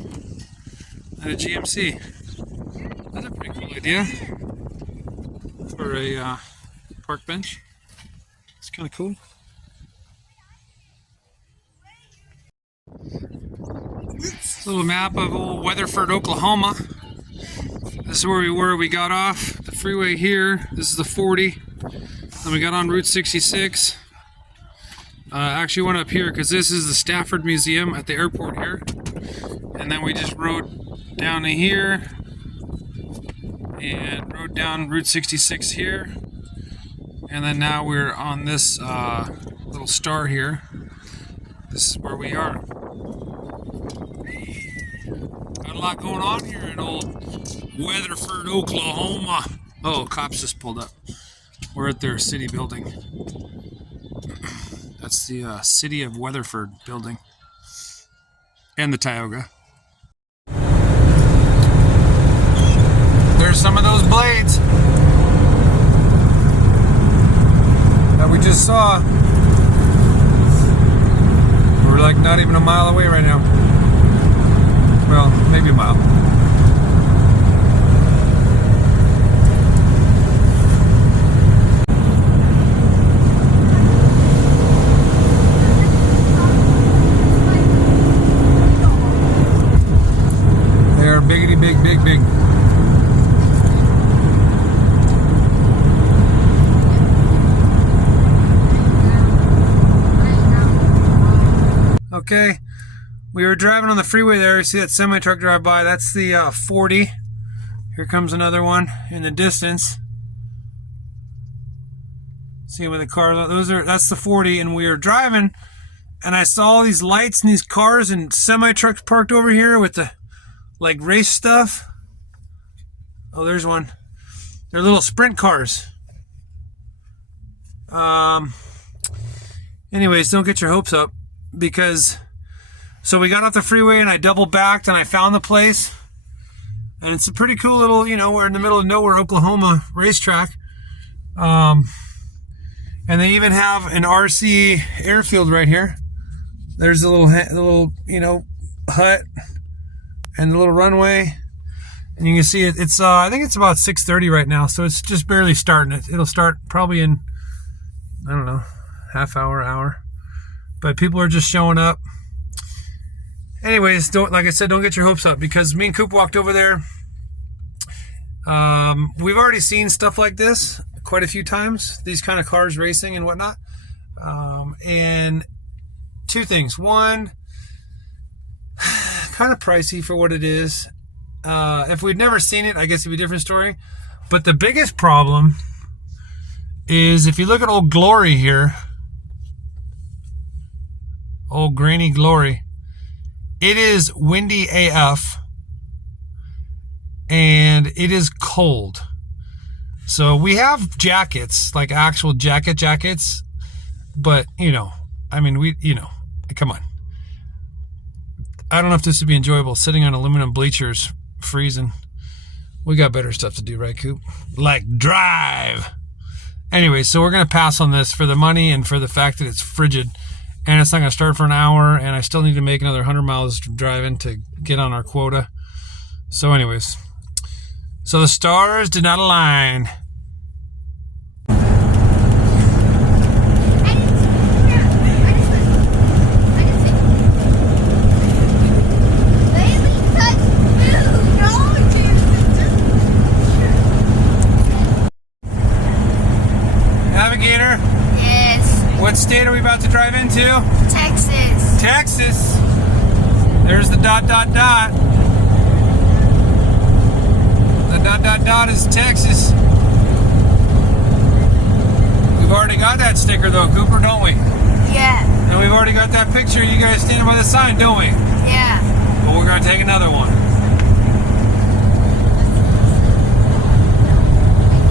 and a GMC. That's a pretty cool idea for a park bench. It's kind of cool. Little map of old Weatherford, Oklahoma. This is where we were. We got off the freeway here. This is the 40. Then we got on Route 66. Actually went up here because this is the Stafford Museum at the airport here. And then we just rode down to here and rode down Route 66 here. And then now we're on this little star here. This is where we are. Got a lot going on here in old Weatherford, Oklahoma. Oh, cops just pulled up. We're at their city building. That's the City of Weatherford building. And the Tioga. There's some of those blades that we just saw. We're like not even a mile away right now. Well, maybe a mile. Biggity big, big, big. Okay, we were driving on the freeway there. You see that semi truck drive by? That's the 40. Here comes another one in the distance. See where the cars are? That's the 40, and we were driving, and I saw all these lights and these cars and semi trucks parked over here with the like race stuff. Oh, there's one. They're little sprint cars. Anyways, don't get your hopes up, because so we got off the freeway and I double backed and I found the place, and it's a pretty cool little, you know, we're in the middle of nowhere, Oklahoma racetrack. And they even have an RC airfield right here. There's a little, you know, hut and the little runway, and you can see it. It's I think it's about 6:30 right now, so it's just barely starting. It'll start probably in, I don't know, half hour. But people are just showing up. Anyways, like I said, don't get your hopes up, because me and Coop walked over there. We've already seen stuff like this quite a few times, these kind of cars racing and whatnot. And two things. One, kind of pricey for what it is. If we'd never seen it, I guess it'd be a different story. But the biggest problem is if you look at Old Glory here, Old Grainy Glory, it is windy AF and it is cold. So we have jackets, like actual jackets, but you know, I mean, come on. I don't know if this would be enjoyable, sitting on aluminum bleachers, freezing. We got better stuff to do, right, Coop? Like drive. Anyway, so we're going to pass on this for the money and for the fact that it's frigid. And it's not going to start for an hour, and I still need to make another 100 miles driving to get on our quota. So anyways, so the stars did not align. What state are we about to drive into? Texas. Texas. There's the dot, dot, dot. The dot, dot, dot is Texas. We've already got that sticker though, Cooper, don't we? Yeah. And we've already got that picture of you guys standing by the sign, don't we? Yeah. But we're going to take another one.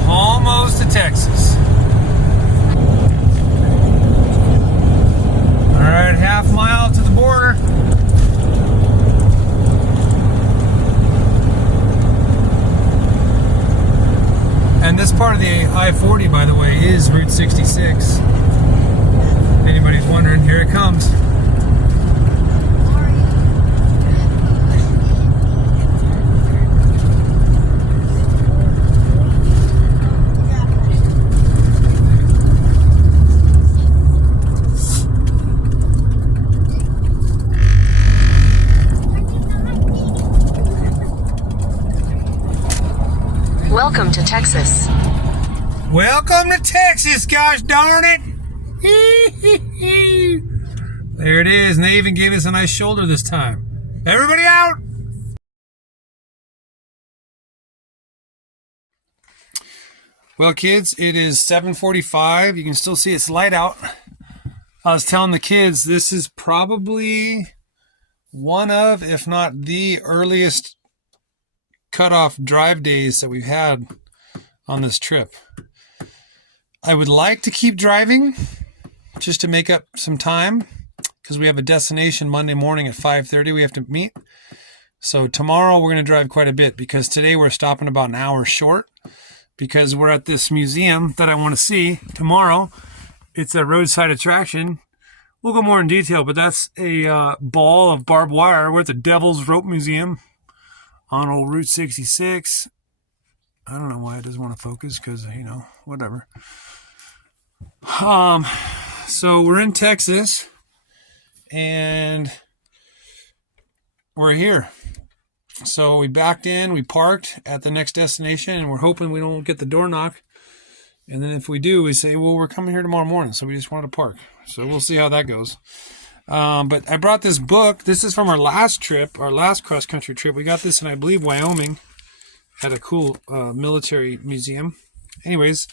Almost to Texas. Alright, half mile to the border. And this part of the I-40, by the way, is Route 66. Anybody's wondering, here it comes. Welcome to Texas. Welcome to Texas, gosh darn it! There it is, and they even gave us a nice shoulder this time. Everybody out! Well, kids, it is 7:45. You can still see it's light out. I was telling the kids this is probably one of, if not the earliest cutoff drive days that we've had on this trip. I would like to keep driving just to make up some time because we have a destination Monday morning at 5:30 we have to meet. So tomorrow we're going to drive quite a bit because today we're stopping about an hour short because we're at this museum that I want to see tomorrow. It's a roadside attraction. We'll go more in detail, but that's a ball of barbed wire. We're at the Devil's Rope Museum on old Route 66. I don't know why it doesn't want to focus because, you know, whatever. So we're in Texas and we're here. So we backed in, we parked at the next destination, and we're hoping we don't get the door knock. And then if we do, we say, well, we're coming here tomorrow morning, so we just wanted to park. So we'll see how that goes. But I brought this book. This is from our last trip, our last cross-country trip. We got this in, I believe, Wyoming at a cool military museum. Anyways,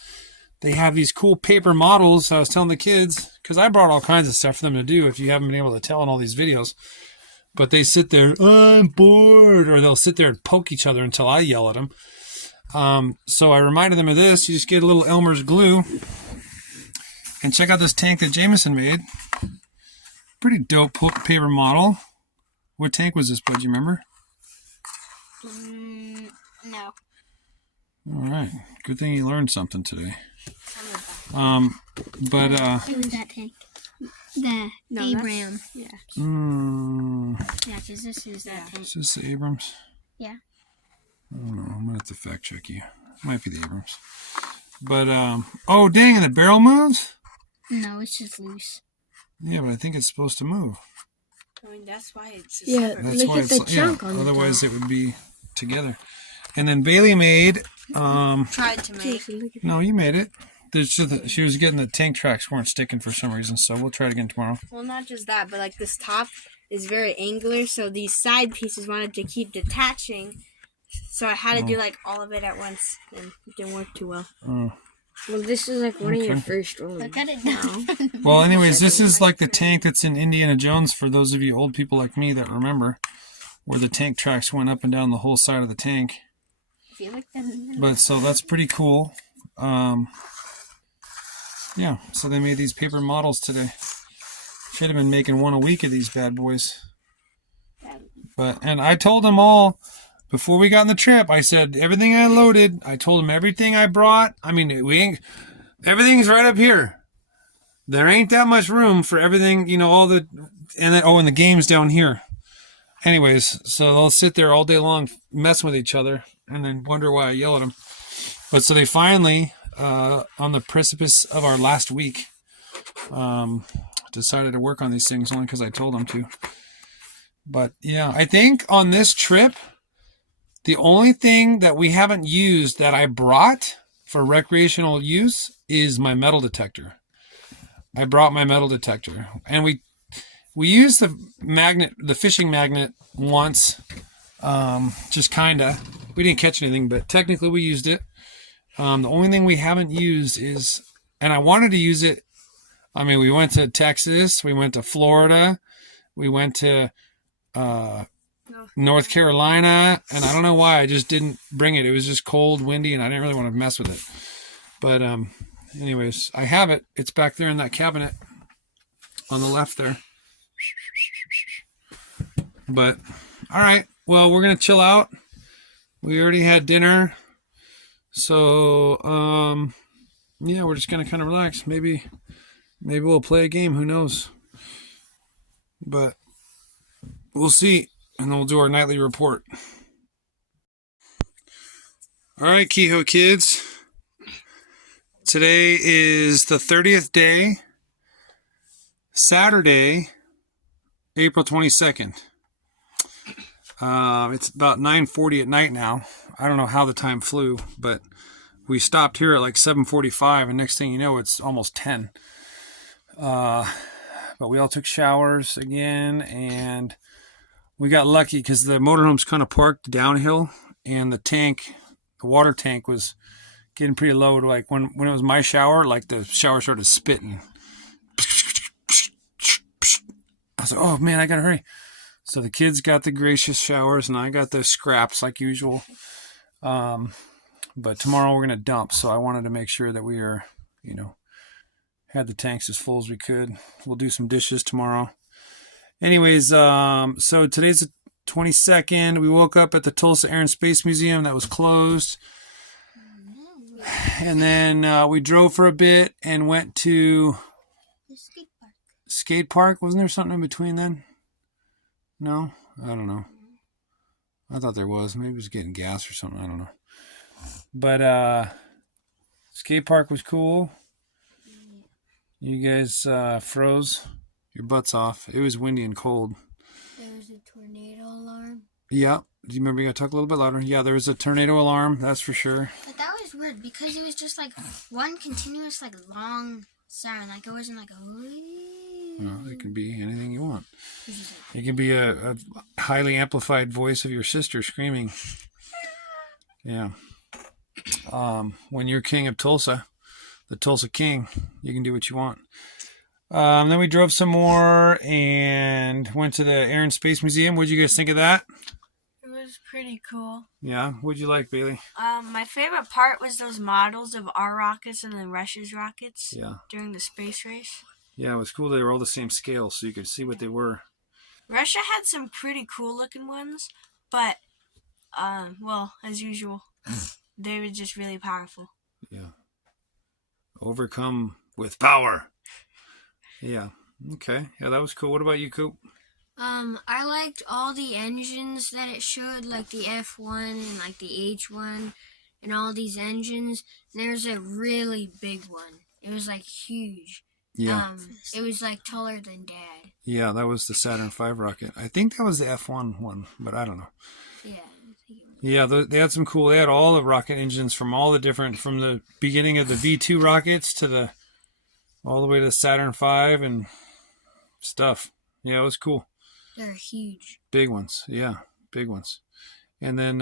they have these cool paper models. I was telling the kids, because I brought all kinds of stuff for them to do, if you haven't been able to tell in all these videos. But they sit there, I'm bored, or they'll sit there and poke each other until I yell at them. So I reminded them of this. You just get a little Elmer's glue and check out this tank that Jameson made. Pretty dope paper model. What tank was this, bud? Do you remember? No. All right. Good thing you learned something today. It was that tank. The Abrams. Yeah. Yeah, because this is that tank. Is this the Abrams? Yeah. I don't know. I'm going to have to fact check you. Might be the Abrams. But, oh, dang, and the barrel moves? No, it's just loose. Yeah, but I think it's supposed to move. I mean, that's why it's That's look why at the chunk on the otherwise it would be together. And then Bailey made, tried to make. no, you made it. There's just, she was getting the tank tracks weren't sticking for some reason, so we'll try it again tomorrow. Well, not just that, but like this top is very angular, so these side pieces wanted to keep detaching. So I had to do like all of it at once, and it didn't work too well. Oh. Well, this is like one of your first ones. Look at it now. Well, anyways, this is like the tank that's in Indiana Jones for those of you old people like me that remember, where the tank tracks went up and down the whole side of the tank. But so that's pretty cool. Yeah, so they made these paper models today. Should have been making one a week of these bad boys. And I told them all before we got on the trip, I said everything I loaded, I told them everything I brought. I mean, everything's right up here. There ain't that much room for everything, you know, and the game's down here. Anyways, so they'll sit there all day long messing with each other and then wonder why I yell at them. But so they finally, on the precipice of our last week, decided to work on these things only because I told them to. But yeah, I think on this trip, the only thing that we haven't used that I brought for recreational use is my metal detector. I brought my metal detector, and we used the fishing magnet once, just kinda. We didn't catch anything, but technically we used it. The only thing we haven't used is, and I wanted to use it. I mean, we went to Texas, we went to Florida, we went to North Carolina, and I don't know why I just didn't bring it. It was just cold, windy, and I didn't really want to mess with it. But anyways, I have it. It's back there in that cabinet on the left there. But all right, well, we're gonna chill out. We already had dinner, so yeah, we're just gonna kind of relax. Maybe we'll play a game. Who knows? But we'll see, and then we'll do our nightly report. All right, Kehoe kids. Today is the 30th day, Saturday, April 22nd. It's about 9:40 at night now. I don't know how the time flew, but we stopped here at like 7:45, and next thing you know, it's almost 10. But we all took showers again, and we got lucky because the motorhome's kind of parked downhill, and the water tank was getting pretty low. Like when it was my shower, like the shower started spitting. I was like, oh man, I gotta hurry. So the kids got the gracious showers, and I got the scraps like usual. But tomorrow we're gonna dump, so I wanted to make sure that we are, had the tanks as full as we could. We'll do some dishes tomorrow. Anyways, so today's the 22nd. We woke up at the Tulsa Air and Space Museum that was closed. And then we drove for a bit and went to The skate park. skate park. Wasn't there something in between then? No? I don't know. I thought there was. Maybe it was getting gas or something. I don't know. But skate park was cool. You guys froze your butts off. It was windy and cold. There was a tornado alarm. Yeah. Do you remember you got to talk a little bit louder? Yeah, there was a tornado alarm, that's for sure. But that was weird because it was just like one continuous like long sound. Like it wasn't like a. Well, it can be anything you want. It can be a highly amplified voice of your sister screaming. Yeah. When you're king of Tulsa, the Tulsa King, you can do what you want. Then we drove some more and went to the Air and Space Museum. What did you guys think of that? It was pretty cool. Yeah. What'd you like, Bailey? My favorite part was those models of our rockets and then Russia's rockets. Yeah. During the space race. Yeah, it was cool. They were all the same scale, so you could see what they were. Russia had some pretty cool looking ones, but well, as usual, they were just really powerful. Yeah. Overcome with power. Yeah. Okay. Yeah, that was cool. What about you, Coop? I liked all the engines that it showed, like the F1 and like the H1 and all these engines. And there's a really big one. It was like huge. Yeah. It was like taller than Dad. Yeah, that was the Saturn V rocket. I think that was the F1 one, but I don't know. Yeah. Yeah, they had some cool. They had all the rocket engines from all the different, from the beginning of the V2 rockets to all the way to the Saturn V and stuff. Yeah, it was cool. They're huge. Big ones. Yeah, big ones. And then,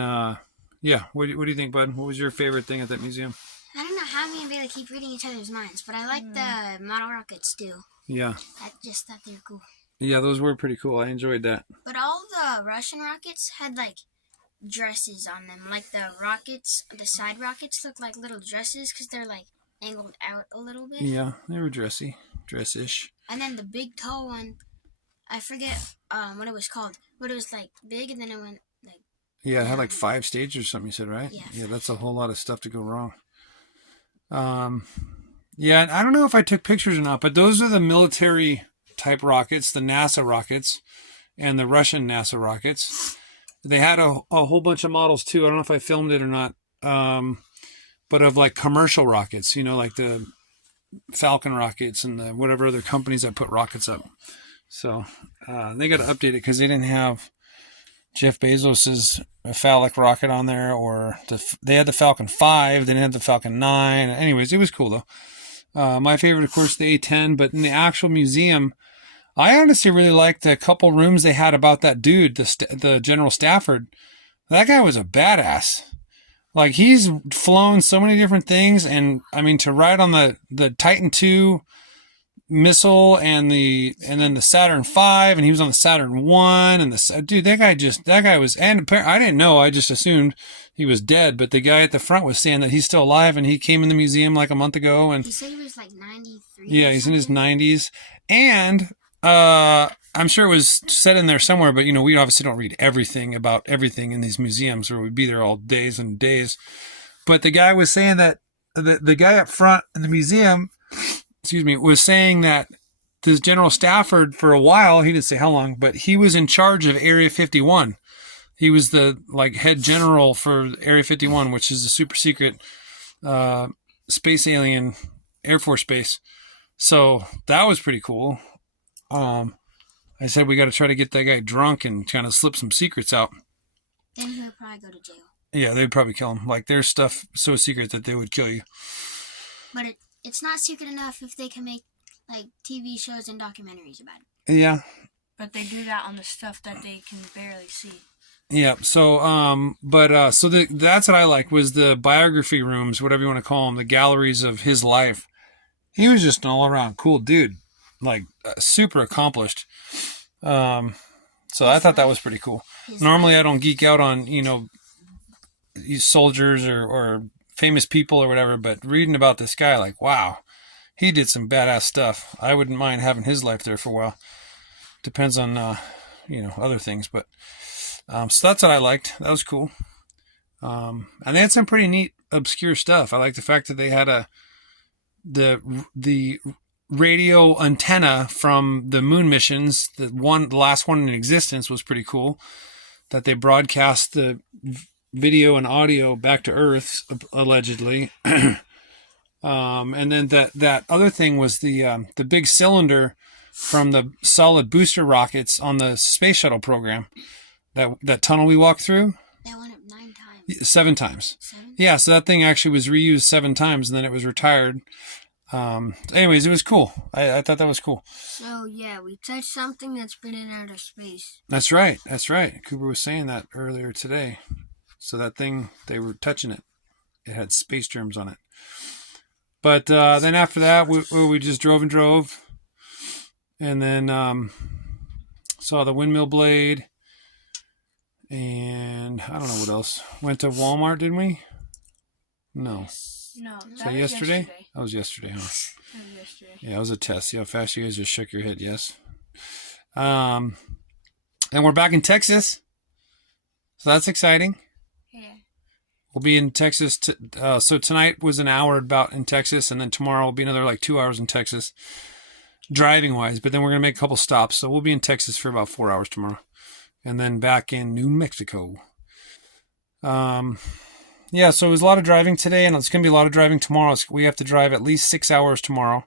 yeah, what do you think, bud? What was your favorite thing at that museum? I don't know how me and Bailey keep reading each other's minds, but I like the model rockets too. Yeah. I just thought they were cool. Yeah, those were pretty cool. I enjoyed that. But all the Russian rockets had like dresses on them. Like the rockets, the side rockets look like little dresses because they're like angled out a little bit. Yeah, they were dress-ish. And then the big tall one, I forget what it was called, but it was like big and then it went like. Yeah, it had like 5 stages or something, you said, right? Yeah. Yeah, that's a whole lot of stuff to go wrong. Yeah, I don't know if I took pictures or not, but those are the military type rockets, the NASA rockets and the Russian NASA rockets. They had a whole bunch of models too. I don't know if I filmed it or not. But of like commercial rockets, like the Falcon rockets and the whatever other companies that put rockets up. So they got to update it because they didn't have Jeff Bezos's phallic rocket on there, or they had the Falcon 5, they didn't have the Falcon 9. Anyways, it was cool though. My favorite, of course, the A10, but in the actual museum, I honestly really liked the couple rooms they had about that dude, the General Stafford. That guy was a badass. Like, he's flown so many different things, and I mean, to ride on the Titan II missile and then the Saturn V, and he was on the Saturn 1, and that guy was, and I didn't know, I just assumed he was dead, but the guy at the front was saying that he's still alive, and he came in the museum like a month ago, and He said he was like 93. yeah, he's in his 90s, and I'm sure it was said in there somewhere, but we obviously don't read everything about everything in these museums, or we'd be there all days and days. But the guy was saying that the guy up front in the museum, was saying that this General Stafford, for a while, he didn't say how long, but he was in charge of Area 51. He was the head general for Area 51, which is a super secret space alien Air Force base. So that was pretty cool. I said we got to try to get that guy drunk and kind of slip some secrets out. Then he'll probably go to jail. Yeah, they'd probably kill him. Like, there's stuff so secret that they would kill you. But it's not secret enough if they can make like TV shows and documentaries about it. Yeah. But they do that on the stuff that they can barely see. Yeah. So, that's what I like, was the biography rooms, whatever you want to call them, the galleries of his life. He was just an all around cool dude, like super accomplished. So I thought that was pretty cool. Normally I don't geek out on, these soldiers or famous people or whatever, but reading about this guy, like, wow, he did some badass stuff. I wouldn't mind having his life there for a while. Depends on, other things, but, so that's what I liked. That was cool. And they had some pretty neat, obscure stuff. I like the fact that they had the radio antenna from the moon missions. The last one in existence was pretty cool, that they broadcast the video and audio back to Earth, allegedly. And then that other thing was the big cylinder from the solid booster rockets on the space shuttle program. That tunnel we walked through. That went up 9 times. 7 times. 7? Yeah, so that thing actually was reused 7 times, and then it was retired. Anyways, it was cool. I thought that was cool. So yeah, we touched something that's been in outer space. That's right. Cooper was saying that earlier today. So that thing, they were touching it. It had space germs on it. But then after that, we just drove and drove. And then saw the windmill blade. And I don't know what else. Went to Walmart, didn't we? No. No, Was that yesterday? That was yesterday, huh? That was yesterday. Yeah, it was a test. See how fast you guys just shook your head, yes. And we're back in Texas. So that's exciting. Yeah. We'll be in Texas. So tonight was an hour about in Texas, and then tomorrow will be another 2 hours in Texas, driving-wise. But then we're going to make a couple stops. So we'll be in Texas for about 4 hours tomorrow. And then back in New Mexico. Yeah, so it was a lot of driving today, and it's going to be a lot of driving tomorrow. We have to drive at least 6 hours tomorrow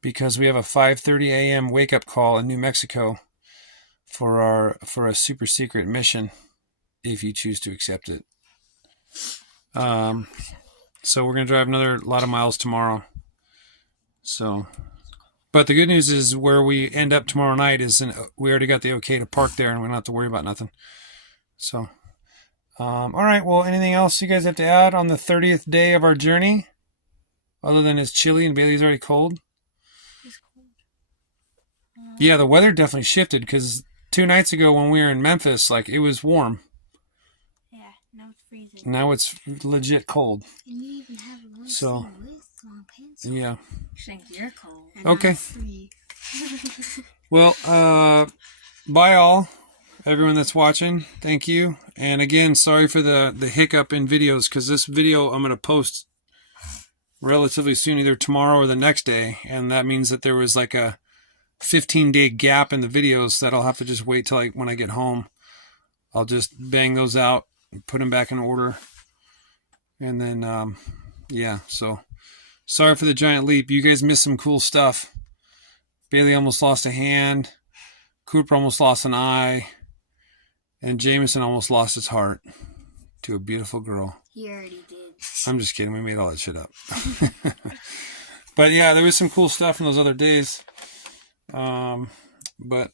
because we have a 5:30 a.m. wake-up call in New Mexico for a super secret mission, if you choose to accept it. So we're going to drive another lot of miles tomorrow. So, but the good news is where we end up tomorrow night we already got the okay to park there, and we don't have to worry about nothing. So. All right, well, anything else you guys have to add on the 30th day of our journey? Other than it's chilly and Bailey's already cold? It's cold. Yeah, the weather definitely shifted because 2 nights ago when we were in Memphis, it was warm. Yeah, now it's freezing. Now it's legit cold. And you even have one So, with long pants. Yeah. You think you're cold. And Okay. I'm free. Well, bye all. Everyone that's watching, thank you. And again, sorry for the hiccup in videos, because this video I'm going to post relatively soon, either tomorrow or the next day. And that means that there was a 15-day gap in the videos that I'll have to just wait till when I get home. I'll just bang those out and put them back in order. And then, yeah, so sorry for the giant leap. You guys missed some cool stuff. Bailey almost lost a hand. Cooper almost lost an eye. And Jameson almost lost his heart to a beautiful girl. He already did. I'm just kidding. We made all that shit up. But yeah, there was some cool stuff in those other days. But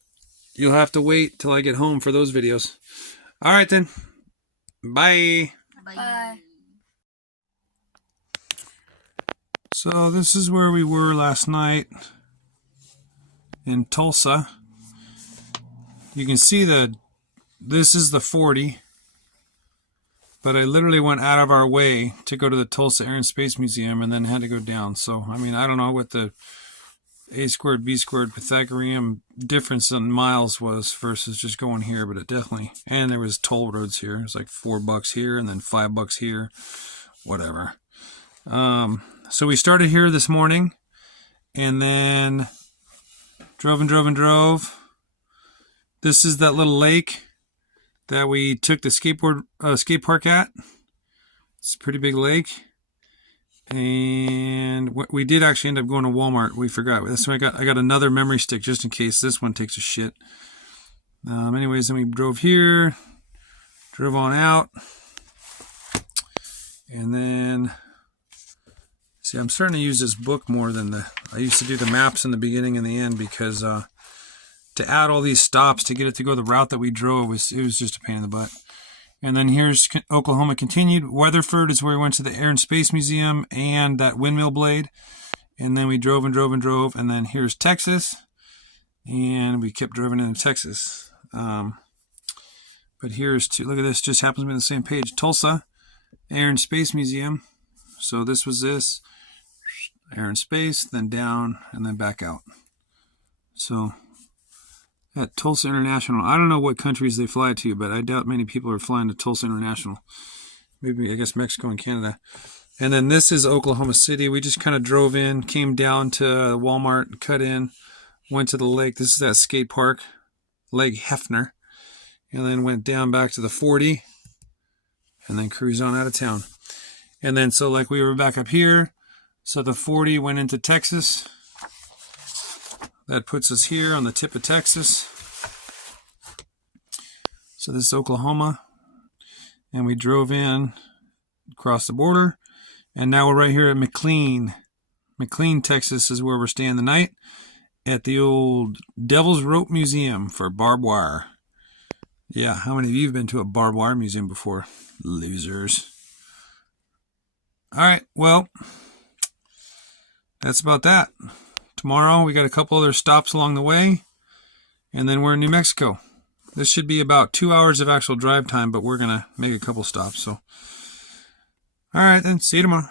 you'll have to wait till I get home for those videos. All right then. Bye. Bye. So this is where we were last night in Tulsa. You can see this is the 40. But I literally went out of our way to go to the Tulsa Air and Space Museum and then had to go down. So, I mean, I don't know what the A squared, B squared Pythagorean difference in miles was versus just going here, but it definitely, and there was toll roads here. It was like $4 here and then $5 here, whatever. So we started here this morning and then drove and drove and drove. This is that little lake that we took the skate park at. It's a pretty big lake. And we did actually end up going to Walmart. We forgot. That's why I got another memory stick just in case this one takes a shit. Anyways, then we drove here, drove on out. And then, see, I'm starting to use this book more than I used to do the maps in the beginning and the end because to add all these stops to get it to go the route that we drove, it was just a pain in the butt. And then here's Oklahoma continued. Weatherford is where we went to the Air and Space Museum and that windmill blade. And then we drove and drove and drove. And then here's Texas. And we kept driving into Texas. But here's look at this, just happens to be on the same page. Tulsa Air and Space Museum. So this was this. Air and Space, then down, and then back out. So at Tulsa International. I don't know what countries they fly to, but I doubt many people are flying to Tulsa International. Maybe, I guess, Mexico and Canada. And then this is Oklahoma City. We just kind of drove in, came down to Walmart, cut in, went to the lake. This is that skate park, Lake Hefner. And then went down back to the 40 and then cruised on out of town. And then, so like we were back up here. So the 40 went into Texas. That puts us here on the tip of Texas. So this is Oklahoma. And we drove in, across the border. And now we're right here at McLean. McLean, Texas is where we're staying the night. At the old Devil's Rope Museum for barbed wire. Yeah, how many of you have been to a barbed wire museum before? Losers. Alright, well, that's about that. Tomorrow we got a couple other stops along the way, and then we're in New Mexico. This should be about 2 hours of actual drive time, but we're going to make a couple stops. So, all right, then, see you tomorrow.